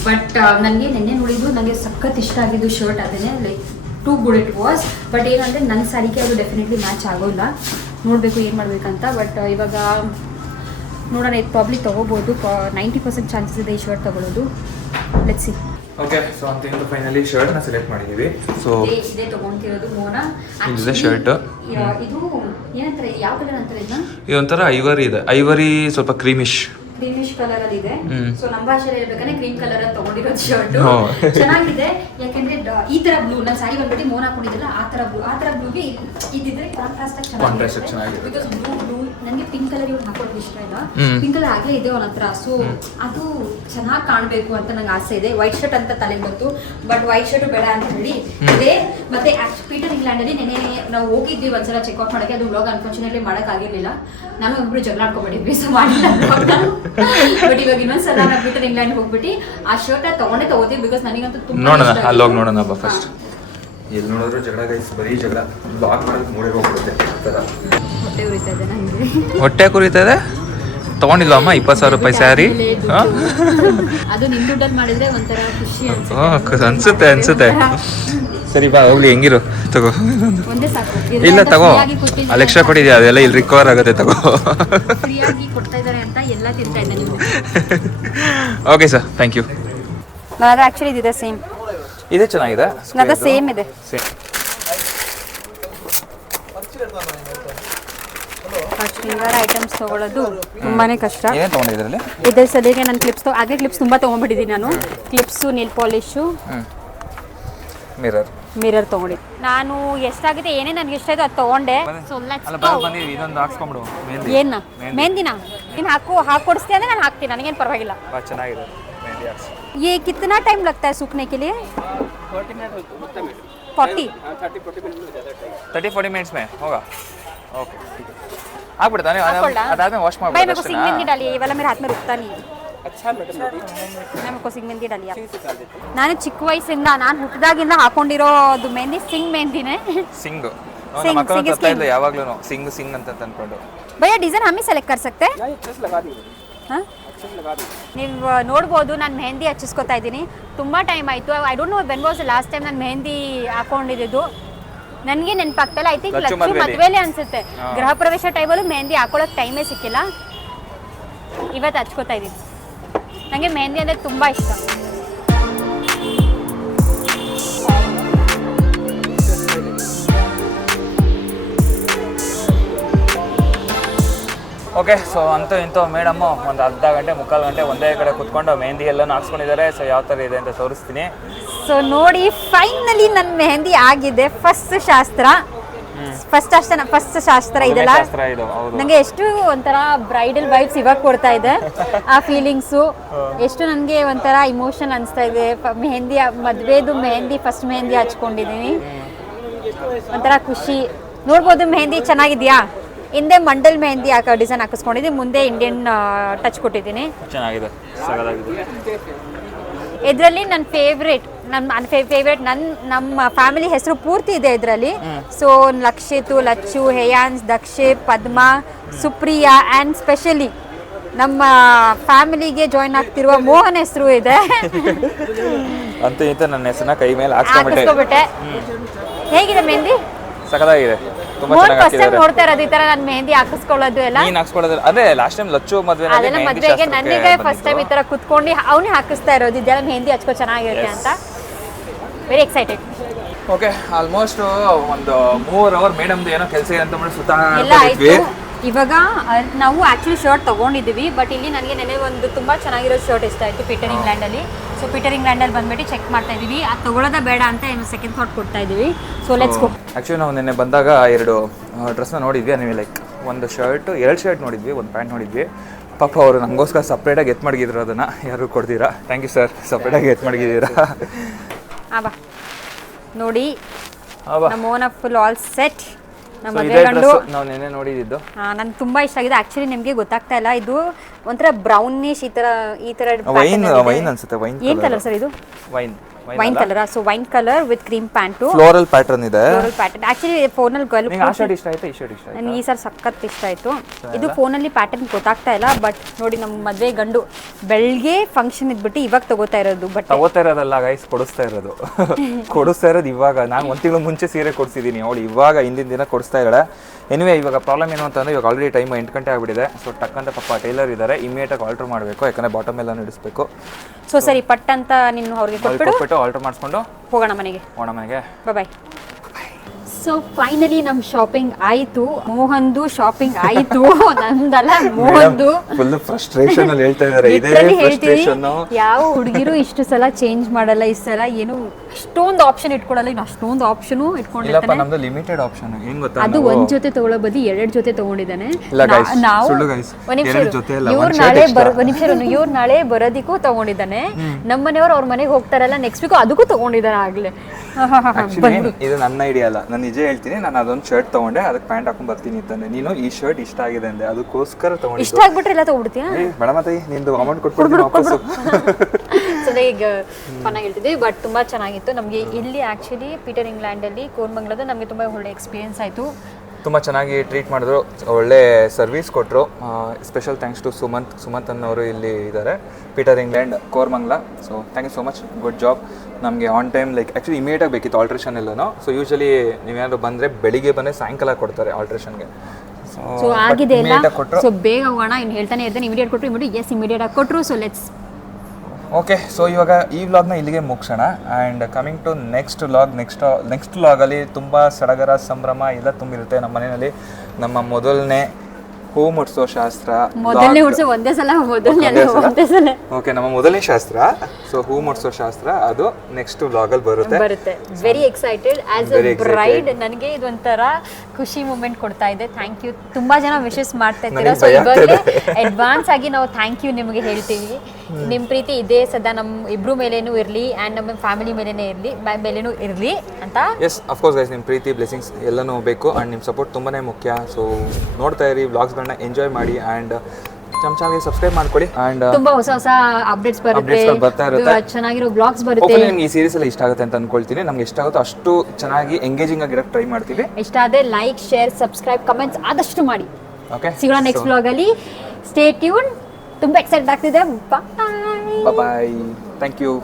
ಬಟ್ ನನಗೆ ನಿನ್ನೆ ನೋಡಿದ್ದು ನನಗೆ ಸಖತ್ ಇಷ್ಟ ಆಗಿದ್ದು ಶರ್ಟ್ ಅದನ್ನೇ, like too good it was. But ಏನಂದರೆ ನನ್ನ ಸಾರಿಗೆ ಅದು ಡೆಫಿನೆಟ್ಲಿ ಮ್ಯಾಚ್ ಆಗೋಲ್ಲ. ನೋಡಬೇಕು ಏನು ಮಾಡಬೇಕಂತ. ಬಟ್ ಇವಾಗ ನೋಡೋಣ, ಇದು ಪ್ರಾಬ್ಲಿ ತೊಗೋಬೋದು. 90% ಚಾನ್ಸಸ್ ಇದೆ ಈ ಶರ್ಟ್ ತೊಗೊಳ್ಳೋದು. Let's see. ಓಕೆ, ಸೊ ಅಂತ ಫೈನಲಿ ಶರ್ಟ್ನ ಸೆಲೆಕ್ಟ್ ಮಾಡಿದ್ದೀವಿ. ಸೊ ಇದೇ ತೊಗೊಳ್ತಿರೋದು ಮೋನ. ಇದೇ ಶರ್ಟ್. ಇದು ಏನಂತಾರೆ, ಯಾವ ಕಲರ್ ಅಂತಾರೆ ಇದನ್ನ? ಇದೊಂಥರ ಐವರಿ ಇದೆ. ಐವರಿ ಸ್ವಲ್ಪ ಕ್ರೀಮಿಶ್ ಕಲರ್ ಅಲ್ಲಿ ಇದೆ. ಸೊ ನಮ್ಮ ಭಾಷೆಯಲ್ಲಿ ಹೇಳ್ಬೇಕಂದ್ರೆ ಕ್ರೀಮ್ ಕಲರ್ ಅಲ್ಲಿ ತಗೊಂಡಿರೋದು ಶರ್ಟ್. ಚೆನ್ನಾಗಿದೆ, ಯಾಕೆಂದ್ರೆ ಈ ತರ ಬ್ಲೂ ನಾನು ಸಾರಿ ಬಂದ್ಬಿಟ್ಟು ಮೋನ್ ಹಾಕೊಂಡಿದ್ದಲ್ಲ, ಆ ತರ ಬ್ಲೂಗೆ ಇದ್ದಿದ್ರೆ ಕಾಂಟ್ರಾಸ್ಟ್ ಚೆನ್ನಾಗಿದೆ. ಬಿಕಾಸ್ ಬ್ಲೂ ನನಗೆ ಪಿಂಕ್ ಕಲರ್ ಇವ್ರು ಹಾಕೊಳ್ಳೋದು ಇಷ್ಟ ಇಲ್ಲ. ಪಿಂಕ್ ಕಲರ್ ಆಗಲೇ ಇದೆ ಅವನ ಹತ್ರ. ಸೊ ಅದು ಚೆನ್ನಾಗಿ ಕಾಣಬೇಕು ಅಂತ ನಂಗೆ ಆಸೆ ಇದೆ. ವೈಟ್ ಶರ್ಟ್ ಅಂತ ತಲೆಗೆ ಬಂತು, ಬಟ್ ವೈಟ್ ಶರ್ಟ್ ಬೇಡ ಅಂತ ಹೇಳಿ ಇದೆ. ಮತ್ತೆ ಪೀಟರ್ ಇಂಗ್ಲೆಂಡ್ ಅಲ್ಲಿ ನೆನೆ ನಾವು ಹೋಗಿದ್ವಿ ಒಂದ್ಸಲ ಚೆಕ್ಔಟ್ ಮಾಡಕ್ಕೆ. ಅದು ವ್ಲಾಗ್ ಅನ್ಫಾರ್ಚುನೇಟ್ಲಿ ಮಾಡಕ್ ಆಗಿರ್ಲಿಲ್ಲ. ನಾನು ಒಬ್ರು ಜಗಳ ಆಡ್ಕೊಬಿಟ್ಟಿದ್ವಿ, ಸೊ ಮಾಡಿಲ್ಲ. ಬಟ್ ಇವಾಗ ಇನ್ನೊಂದ್ಸಲ ನಾವು ಪೀಟರ್ ಇಂಗ್ಲೆಂಡ್ ಹೋಗ್ಬಿಟ್ಟು ಆ ಶರ್ಟ್ ತಗೋತೀವಿ. ಬಿಕಾಸ್ ನನಗಂತೂ ತುಂಬಾ ನೋಡೋಣ, ಅಲ್ಲಿ ಹೋಗಿ ನೋಡೋಣ ಬಾ ಫಸ್ಟ್. ಎಲ್ಲಿ ನೋಡಿದ್ರು ಜಗಳ ಗೈಸ್, ಬರೀ ಜಗಳ. ಬ್ಲಾಗ್ ಮಾಡೋದು ಮೂಳೆ ಹೋಗ್ಬಿಡುತ್ತೆ ಆ ಥರ. ಹೊಟ್ಟೆ ಉರಿತಾ ಇದೆ ನನಗೆ. ಹೊಟ್ಟೆ ಕುರಿತಾ ಇದೆ. ತೊಗೊಂಡಿಲ್ಲ ಅಮ್ಮ 20,000 ರೂಪಾಯಿ ಸ್ಯಾರಿ. ಅದು ನಿಮ್ ದುಡ್ಡಲ್ಲಿ ಮಾಡಿದ್ರೆ ಒಂಥರ ಖುಷಿ ಅನ್ಸುತ್ತೆ. ಸರಿ ಬಾ ಹೋಗ್ಲಿ, ಹೆಂಗಿರು ತಗೋ. ಒಂದೇ ಸಾಕು. ಇಲ್ಲ ತಗೋ, ಅಲ್ಲಿ ಎಕ್ಸ್ಟ್ರಾ ಕೊಟ್ಟಿದ್ಯಾ, ಅದೆಲ್ಲ ಇಲ್ಲಿ ರಿಕವರ್ ಆಗುತ್ತೆ, ತಗೋ. ಫ್ರೀಯಾಗಿ ಕೊಡ್ತಾ ಇದ್ದಾರೆ ಅಂತ ಎಲ್ಲ ತಿಂತಾ ಇದ್ದೆ ನೀವು. Okay sir, thank you. ನಾನು ಆ್ಯಕ್ಚುಲಿ ಇದಿದೆ ಸೇಮ್. ಇದೇ ಚೆನ್ನಾಗಿದೆ, ಅದು ಸೇಮ್ ಇದೆ. ಶೃಂಗಾರ ಐಟಮ್ಸ್ ತೊಗೊಳ್ಳೋದು ತುಂಬಾನೇ ಕಷ್ಟ. ಏನೇನು ತೊಗೊಂಡಿದ್ರಲ್ಲಿ? ಇದ್ರ ಸಲಿಗೆ ನಾನು ಆಗಲೇ ಕ್ಲಿಪ್ಸ್ ತುಂಬ ತೊಗೊಂಡ್ಬಿಟ್ಟಿದ್ದೀನಿ ನಾನು. ಕ್ಲಿಪ್ಸು, ನೀಲ್ ಪಾಲಿಶು, ಮಿರರ್ ತೊಗೊಂಡಿದ್ದೆ ನಾನು. ಎಷ್ಟಾಗಿದೆ ಏನೇ ನನಗೆ ಇಷ್ಟ ಆಯಿತು ಅದು ತೊಗೊಂಡೆ. ಏನ ಮೆಹಂದಿನ ನೀನು ಹಾಕೊಡಿಸ್ತೀಯ ಅಂದರೆ ನಾನು ಹಾಕ್ತೀನಿ, ನನಗೇನು ಪರವಾಗಿಲ್ಲ. ಚೆನ್ನಾಗಿದೆ. ये कितना टाइम लगता है सूखने के लिए? 30-40 मिनट्स में होगा. ओके, ಆಗ್ಬಿಡ್ತಾ? ಅದಾದ್ಮೇಲೆ ವಾಶ್ भाई मेरे को सिंग मेहंदी डालिए, ये वाला मेरे हाथ में रुकता नहीं है. अच्छा मैडम, मेरे को सिंग मेहंदी डालिए. ನಾನು ಚಿಕ್ಕ ವಯಸ್ಸಿಂದ ನಾನು ಹುಟ್ಟಿದಾಗಿಂದ ಹಾಕೊಂಡಿರೋದು ಮೆಹಂದಿ ಸಿಂಗ್ ಮೆಹಂದಿನೇ. ಸಿಂಗ್ ಯಾವಾಗ್ಲೂ ಸಿಂಗ್ ಅಂತ ಅನ್ಕೊಂಡು. ಭಯ್ಯ ಡಿಸೈನ್ ಹಮ್ಮಿ ಸೆಲೆಕ್ಟ್ कर सकते हैं? ಹಾಂ, ನೀವು ನೋಡ್ಬೋದು ನಾನು ಮೆಹಂದಿ ಹಚ್ಚಿಸ್ಕೊತಾ ಇದ್ದೀನಿ. ತುಂಬ ಟೈಮ್ ಆಯಿತು. I don't know when was last time ನಾನು ಮೆಹಂದಿ ಹಾಕೊಂಡಿದ್ದು. ನನಗೆ ನೆನಪಾಗ್ತಲ್ಲ. ಐ ಥಿಂಕ್ ಲಚ್ಚು ಮದುವೆಲೇ ಅನಿಸುತ್ತೆ. ಗೃಹ ಪ್ರವೇಶ ಟೈಮಲ್ಲೂ ಮೆಹಂದಿ ಹಾಕೊಳ್ಳೋಕೆ ಟೈಮೇ ಸಿಕ್ಕಿಲ್ಲ. ಇವತ್ತು ಹಚ್ಕೋತಾ ಇದ್ದೀನಿ. ನನಗೆ ಮೆಹಂದಿ ಅಂದರೆ ತುಂಬ ಇಷ್ಟ. ಓಕೆ, ಸೊ ಅಂತೂ ಇಂತೂ ಮೇಡಮ್ಮು ಒಂದು ಅರ್ಧ ಗಂಟೆ 3/4 ಗಂಟೆ ಒಂದೇ ಕಡೆ ಕುತ್ಕೊಂಡು ಮೆಹಂದಿ ಎಲ್ಲ ಹಾಕ್ಸ್ಕೊಂಡಿದ್ದಾರೆ. ಸೊ ಯಾವ ಥರ ಇದೆ ಅಂತ ತೋರಿಸ್ತೀನಿ. ಸೊ ನೋಡಿ, ಫೈನಲಿ ನನ್ನ ಮೆಹಂದಿ ಆಗಿದೆ. ಫಸ್ಟ್ ಶಾಸ್ತ್ರ ಇದೆಲ್ಲ ನನಗೆ ಎಷ್ಟು ಒಂಥರ ಬ್ರೈಡಲ್ ವೈಬ್ಸ್ ಇವಾಗ ಕೊಡ್ತಾ ಇದೆ. ಆ ಫೀಲಿಂಗ್ಸು ಎಷ್ಟು ನನಗೆ ಒಂಥರ ಇಮೋಷನ್ ಅನಿಸ್ತಾ ಇದೆ. ಮೆಹಂದಿ ಮದುವೆದು ಮೆಹಂದಿ ಫಸ್ಟ್ ಮೆಹಂದಿ ಹಚ್ಕೊಂಡಿದ್ದೀನಿ. ಒಂಥರ ಖುಷಿ. ನೋಡ್ಬೋದು ಮೆಹಂದಿ ಚೆನ್ನಾಗಿದೆಯಾ? ಹಿಂದೆ ಮಂಡಲ್ ಮೆಹಂದಿ ಡಿಸೈನ್ ಹಾಕಿಸ್ಕೊಂಡಿದ್ದೀನಿ, ಮುಂದೆ ಇಂಡಿಯನ್ ಟಚ್ ಕೊಟ್ಟಿದ್ದೀನಿ. ಚೆನ್ನಾಗಿದೆ, ಇದರಲ್ಲಿ ನನ್ನ ಫೇವ್ರೇಟ್ ನಮ್ಮ ಫ್ಯಾಮಿಲಿ ಹೆಸರು ಪೂರ್ತಿ ಇದೆ ಇದರಲ್ಲಿ. So Lakshith, Lachchu, Heyans, Dakshith, Padma, Supriya and specially ನಮ್ಮ ಫ್ಯಾಮಿಲಿಗೆ ಜಾಯ್ನ್ ಆಗ್ತಿರುವ ಮೋಹನ್ ಹೆಸರು ಇದೆ. ಅಂತೂ ಇಂತ ನನ್ನ ಹೆಸರನ್ನ ಕೈ ಮೇಲೆ ಹಾಕ್ಸ್ಕೊಂಡ್ಬಿಟ್ಟೆ. ಹಾಕಿಸ್ಕೊಬಿಟ್ಟೆ. ಹೇಗಿದೆ ಮೆಹಂದಿ? ಸಖತ್ತಾಗಿದೆ, ತುಂಬಾ ಫಸ್ಟ್ ಚೆನ್ನಾಗಿ ಟೈಮ್ ಹಾಕಿದ್ದಾರೆ. ನೋಡ್ತಾ ಇರೋದು ಈ ತರ ನಾನು ಮೆಹಂದಿ ಹಾಕಿಸ್ಕೊಳ್ಳೋದು ಎಲ್ಲ. ನೀನ್ ಹಾಕ್ಸ್ಕೊಳ್ಳೋದು ಅದೇ ಲಾಸ್ಟ್ ಟೈಮ್ ಲಚ್ಚು ಮದ್ವೆ ಅದೆಲ್ಲ ಮದ್ವೆಗೆ ನನಗೆ ಫಸ್ಟ್ ಟೈಮ್ ಈ ತರ ಕುತ್ಕೊಂಡು ಅವನೇ ಹಾಕಿಸ್ತಾ ಇರೋದು ಇದೆಲ್ಲ ಮೆಹಂದಿ ಹಚ್ಕೋ ಚೆನ್ನಾಗಿರುತ್ತೆ ಅಂತ. Very excited. ಓಕೆ, ಆಲ್ಮೋಸ್ಟ್ ಒಂದು 3 ಅವರ್ ಮೇಡಮ್ದು ಏನೋ ಕೆಲಸ ಇದೆ ಅಂತ ಸುತ್ತ ಎಲ್ಲ ಆಯ್ತು. ಇವಾಗ ನಾವು ಆಕ್ಚುಲಿ ಶರ್ಟ್ ತಗೊಂಡಿದ್ದೀವಿ, ಬಟ್ ಇಲ್ಲಿ ನನಗೆ ನೆನೆ ಒಂದು ತುಂಬಾ ಚೆನ್ನಾಗಿರೋ ಶರ್ಟ್ ಇಷ್ಟ ಆಯ್ತು ಪೀಟರ್ ಇಂಗ್ಲೆಂಡ್ ಅಲ್ಲಿ. ಸೊ ಪೀಟರ್ ಇಂಗ್ಲೆಂಡ್ ಅಲ್ಲಿ ಬಂದ್ಬಿಟ್ಟು ಚೆಕ್ ಮಾಡ್ತಾ ಇದೀವಿ, ಅದು ತಗೊಳ್ಳೋದ ಬೇಡ ಅಂತ ಸೆಕೆಂಡ್ ಥಾಟ್ ಕೊಡ್ತಾ ಇದೀವಿ. So let's go. ಆ್ಯಕ್ಚುಲಿ ನಾವು ನಿನ್ನೆ ಬಂದಾಗ 2 ಡ್ರೆಸ್ನ ನೋಡಿದ್ವಿ. ನೀವು ಲೈಕ್ ಒಂದು ಶರ್ಟ್ 2 ಶರ್ಟ್ ನೋಡಿದ್ವಿ, ಒಂದು ಪ್ಯಾಂಟ್ ನೋಡಿದ್ವಿ. ಪಾಪ ಅವರು ನಮಗೋಸ್ಕರ ಸಪ್ರೇಟಾಗಿ ಎತ್ ಮಡಗಿದ್ರು, ಅದನ್ನು ಯಾರು ಕೊಡ್ತೀರಾ? ಥ್ಯಾಂಕ್ ಯು ಸರ್, ಸಪ್ರೇಟಾಗಿ ಎತ್ ಮಡಗಿದ್ದೀರಾ. ಬಾ ನೋಡಿ ನಮ್ಮ ಓನ ಫುಲ್ ಆಲ್ ಸೆಟ್. ನಮ್ಮ ಇದೇ ಮದುವೆ ಗಂಡು ಡ್ರೆಸ್ ನಾವು ನೆನ್ನೆ ನೋಡಿದ್ದು. ನನ್ಗೆ ತುಂಬಾ ಇಷ್ಟ ಆಗಿದೆ. ಆಕ್ಚುಲಿ ನಿಮಗೆ ಗೊತ್ತಾಗ್ತಾ ಇಲ್ಲ, ಇದು ಒಂಥರ ಬ್ರೌನಿಶ್ ಈ ತರ ವೈನ್ ಅನ್ಸುತ್ತೆ. ಏನ್ ಕಲರ್ ಸರ್ ಇದು? Wine colour. So wine colour with cream pant, floral pattern ಇದೆ. Floral pattern. ಆಕ್ಚುಲಿ ಫೋನಲ್ಲಿ ಆ ಶರ್ಟ್ ಇಷ್ಟ ಆಯ್ತಾ? ಈ ಶರ್ಟ್ ಇಷ್ಟ ಆಯ್ತಾ? ನನಗೆ ಈ ಸರ್ ಸಖತ್ ಇಷ್ಟ ಆಯ್ತು. ಇದು ಫೋನಲ್ಲಿ ಪ್ಯಾಟರ್ನ್ ಗೊತ್ತಾಗ್ತಾ ಇಲ್ಲ, ಬಟ್ ನೋಡಿ ನಮ್ಮ ಮದುವೆ ಗಂಡು ಬೆಳಗ್ಗೆ ಫಂಕ್ಷನ್ ಇದ್ಬಿಟ್ಟು ಇವಾಗ ತಗೋತಾ ಇರೋದು. ಬಟ್ ತಗೋತಾ ಇರೋದಲ್ಲ ಗೈಸ್, ಕೊಡಿಸ್ತಾ ಇರೋದು. ಕೊಡಿಸ್ತಾ ಇರೋದು ಇವಾಗ. ನಾನು 1 ತಿಂಗಳು ಮುಂಚೆ ಸೀರೆ ಕೊಡಿಸಿದ್ದೀನಿ, ಅವಳು ಇವಾಗ ಹಿಂದಿನ ದಿನ ಕೊಡಿಸ್ತಾ ಇದ್ದಾಳೆ. ಎನಿವೆ ಇವಾಗ ಪ್ರಾಬ್ಲಮ್ ಏನು ಅಂತಂದರೆ ಇವಾಗ ಆಲ್ರೆಡಿ ಟೈಮ್ 8 ಗಂಟೆ ಆಗಿಬಿಟ್ಟಿದೆ. ಸೊ ಟಕ್ ಅಂತ ಪಾಪ ಟೈಲರ್ ಇದ್ದಾರೆ, ಇಮಿಡಿಯೇಟಾಗಿ ಆಲ್ಟ್ರ್ ಮಾಡಬೇಕು, ಯಾಕಂದರೆ ಬಾಟಮ್ ಎಲ್ಲ ಇಡಿಸ್ಬೇಕು. ಸೊ ಸರಿ ಪಟ್ ಅಂತ ನೀನು ಅವ್ರಿಗೆ ಕೊಟ್ಬಿಟ್ಟು ಆಲ್ಟ್ರ್ ಮಾಡಿಸ್ಕೊಂಡು ಹೋಗೋಣ ಮನೆಗೆ. ಬಾಯ್. ಸೊ ಫೈನಲಿ ನಮ್ಮ ಶಾಪಿಂಗ್ ಆಯಿತು. ಮೋಹನ್ದು ಶಾಪಿಂಗ್ ಆಯಿತು, ನಂದಲ್ಲ ಮೋಹನ್ದು. ಫುಲ್ ಫ್ರಸ್ಟ್ರೇಷನ್ ಅಲ್ಲಿ ಹೇಳ್ತಾ ಇದ್ದಾರೆ. ಇದೇ ಫ್ರಸ್ಟ್ರೇಷನ್. ಯಾವ ಹುಡುಗಿರು ಇಷ್ಟು ಸಲ ಚೇಂಜ್ ಮಾಡಲ್ಲ, ಇಷ್ಟು ಸಲ ಏನು ಅಷ್ಟೊಂದು ಆಪ್ಷನ್ ಇಟ್ಕೊಳ್ಳಲ್ಲ. ಇನ್ನು ಅಷ್ಟೊಂದು ಆಪ್ಷನ್ ಇಟ್ಕೊಂಡಿರ್ತಾನೆ. ನಮ್ದು ಲಿಮಿಟೆಡ್ ಆಪ್ಷನ್. ಏನ್ ಗೊತ್ತಾ, ಅದು ಒಂದ್ ಜೊತೆ ತಗೊಳ್ಳೋ ಬದಲು 2 ಜೊತೆ ತಗೊಂಡಿದ್ದಾನೆ. ನಾವು ಇವ್ರು ನಾಳೆ ಬರೋದಿಕ್ಕೂ ತಗೊಂಡಿದ್ದಾನೆ. ನಮ್ಮನೆಯವ್ರು ಅವ್ರ ಮನೆಗೆ ಹೋಗ್ತಾರಲ್ಲ ನೆಕ್ಸ್ಟ್ ವೀಕ್, ಅದಕ್ಕೂ ತಗೊಂಡಿದ್ದಾನೆ ಆಗ್ಲೇ. ಇದು ನನ್ನ ಐಡಿಯಾ ಅಲ್ಲ, ನಾನು ನಿಜ ಹೇಳ್ತೀನಿ. ನಾನು ಅದೊಂದು ಶರ್ಟ್ ತಗೊಂಡೆ, ಅದಕ್ಕೆ ಪ್ಯಾಂಟ್ ಹಾಕೊಂಡ್ ಬರ್ತೀನಿ ಅಂತಂದೆ. ನೀನು ಈ ಶರ್ಟ್ ಇಷ್ಟ ಆಗಿದೆ ಅಂದೆ, ಅದಕ್ಕೋಸ್ಕರ ತಗೊಂಡಿದ್ದು. ಇಷ್ಟ ಆಗ್ಬಿಟ್ರೆ ಎಲ್ಲ ತಗೊಡ್ತೀಯಾ? ಬೇಡ ಮತ್ತೆ ನಿಂದು ಅಮೌಂಟ್ ಕೊಟ್ಬಿಡ್ತೀನಿ ವಾಪಸ್ಸು. ಈಗ ಚೆನ್ನಾಗಿ ಹೇಳ್ತಿದ್ವಿ, ಬಟ್ ತುಂಬಾ ಚೆನ್ನಾಗಿತ್ತು. ನಮಗೆ ಇಲ್ಲಿ ಆಕ್ಚುಲಿ ಪೀಟರ್ ಇಂಗ್ಲೆಂಡ್ ಅಲ್ಲಿ ಕೋರ್ಮಂಗ್ಲದ ನಮಗೆ ತುಂಬಾ ಒಳ್ಳೆ ಎಕ್ಸ್ಪೀರಿಯನ್ಸ್ ಆಯ್ತು. ತುಂಬ ಚೆನ್ನಾಗಿ ಟ್ರೀಟ್ ಮಾಡಿದ್ರು, ಒಳ್ಳೆ ಸರ್ವಿಸ್ ಕೊಟ್ಟರು. ಸ್ಪೆಷಲ್ ಥ್ಯಾಂಕ್ಸ್ ಟು ಸುಮಂತ್ ಅನ್ನೋರು ಇಲ್ಲಿ ಇದ್ದಾರೆ, Peter England, Koramangala. So thank you so much, good job. ನಮಗೆ ಆನ್ ಟೈಮ್ ಲೈಕ್ ಆ್ಯಕ್ಚುಲಿ ಇಮಿಡಿಯೇಟಾಗಿ ಬೇಕಿತ್ತು ಆಲ್ಟ್ರೇಷನ್ ಎಲ್ಲನೂ. ಸೊ ಯೂಶಲಿ ನೀವೇನಾದ್ರು ಬಂದರೆ ಬೆಳಿಗ್ಗೆ ಬಂದರೆ ಸಾಯಂಕಾಲ ಕೊಡ್ತಾರೆ ಆಲ್ಟ್ರೇಷನ್ಗೆ. ಸೊ ಆಗಿದೆ ಎಲ್ಲ. ಸೊ ಬೇಗ ಹೋಗೋಣ. ಇನ್ನು ಹೇಳ್ತಾನೆ ಇರ್ತಾನೆ ಇಮಿಡಿಯೇಟ್ ಕೊಟ್ಟರು, ಇಮಿಡಿಯೇಟ್ ಆಗಿ ಕೊಟ್ಟರು. So let's okay. ಸೊ ಇವಾಗ ಈ ವ್ಲಾಗ್ನ ಇಲ್ಲಿಗೆ ಮುಗಿಸೋಣ. And coming to next vlog. Next ವ್ಲಾಗಲ್ಲಿ ತುಂಬ ಸಡಗರ ಸಂಭ್ರಮ ಎಲ್ಲ ತುಂಬಿರುತ್ತೆ ನಮ್ಮ ಮನೆಯಲ್ಲಿ. ನಮ್ಮ ಮೊದಲನೇ ಹೂ ಮುಟ್ಸೋ ಶಾಸ್ತ್ರ. ಒಂದೇ ಸಲ ಓಕೆ, ನಮ್ಮ ಮೊದಲನೇ ಶಾಸ್ತ್ರ. ಸೊ ಹೂ ಮುಟ್ಸೋ ಶಾಸ್ತ್ರ ಅದು ನೆಕ್ಸ್ಟ್ ವ್ಲಾಗಲ್ಲಿ ಬರುತ್ತೆ. Very excited as a bride. ನನಗೆ ಇದೊಂಥರ ಖುಷಿ ಮೂಮೆಂಟ್ ಕೊಡ್ತಾ ಇದೆ. Thank you. ತುಂಬಾ ಜನ ವಿಶಸ್ ಮಾಡ್ತಾ ಇದ್ದೀರಾ. ಸೊ ಇವಾಗಲೇ ಅಡ್ವಾನ್ಸ್ ಆಗಿ ನಾವು ಥ್ಯಾಂಕ್ ಯು ನಿಮಗೆ ಹೇಳ್ತೀವಿ. ನಿಮ್ಮ ಪ್ರೀತಿ ಇದೇ ಸದಾ ನಮ್ಮ ಇಬ್ರು ಮೇಲೇನೂ ಇರಲಿ, ಆ್ಯಂಡ್ ನಮ್ಮ ಫ್ಯಾಮಿಲಿ ಮೇಲೇನೂ ಇರಲಿ ಅಂತ. ಎಸ್, ಅಫ್ಕೋರ್ಸ್ ಗೈಸ್, ನಿಮ್ಮ ಪ್ರೀತಿ ಬ್ಲೆಸ್ಸಿಂಗ್ಸ್ ಎಲ್ಲನೂ ಬೇಕು, ಆ್ಯಂಡ್ ನಿಮ್ಮ ಸಪೋರ್ಟ್ ತುಂಬಾ ಮುಖ್ಯ. ಸೊ ನೋಡ್ತಾ ಇರಿ, ವ್ಲಾಗ್ಸ್ಗಳನ್ನ ಎಂಜಾಯ್ ಮಾಡಿ, ಆ್ಯಂಡ್ ಚಾನಲ್ಗೆ ಸಬ್ಸ್ಕ್ರೈಬ್ ಮಾಡ್ಕೊಳ್ಳಿ. ಆ್ಯಂಡ್ ತುಂಬಾ ಹೊಸ ಅಪ್ಡೇಟ್ಸ್ ಬರ್ತಾ ಇರುತ್ತೆ, ಚೆನ್ನಾಗಿರೋ ಬ್ಲಾಗ್ಸ್ ಬರುತ್ತೆ. ನಿಮ್ಗೆ ಈ ಸೀರೀಸ್ ಎಲ್ಲ ಇಷ್ಟ ಆಗುತ್ತೆ ಅಂತ ಅನ್ಕೊಳ್ತೀನಿ. ನಮ್ಗೆ ಎಷ್ಟ ಆಗುತ್ತೋ ಅಷ್ಟು ಚೆನ್ನಾಗಿ ಎಂಗೇಜಿಂಗ್ ಆಗಿರೋಕ್ಕೆ ಟ್ರೈ ಮಾಡ್ತೀವಿ. ಇಷ್ಟ ಆದರೆ ಲೈಕ್, ಶೇರ್, ಸಬ್ಸ್ಕ್ರೈಬ್, ಕಮೆಂಟ್ಸ್ ಆದಷ್ಟು ಮಾಡಿ. ಓಕೆ, ಸಿಗೋಣ ನೆಕ್ಸ್ಟ್ ವ್ಲಾಗಲ್ಲಿ. Stay tune. ತುಂಬಾ ಎಕ್ಸೈಟೆಡ್ ಆಗ್ತಿದೆ. ಬಾಯ್. ಬಾಯ್. Thank you.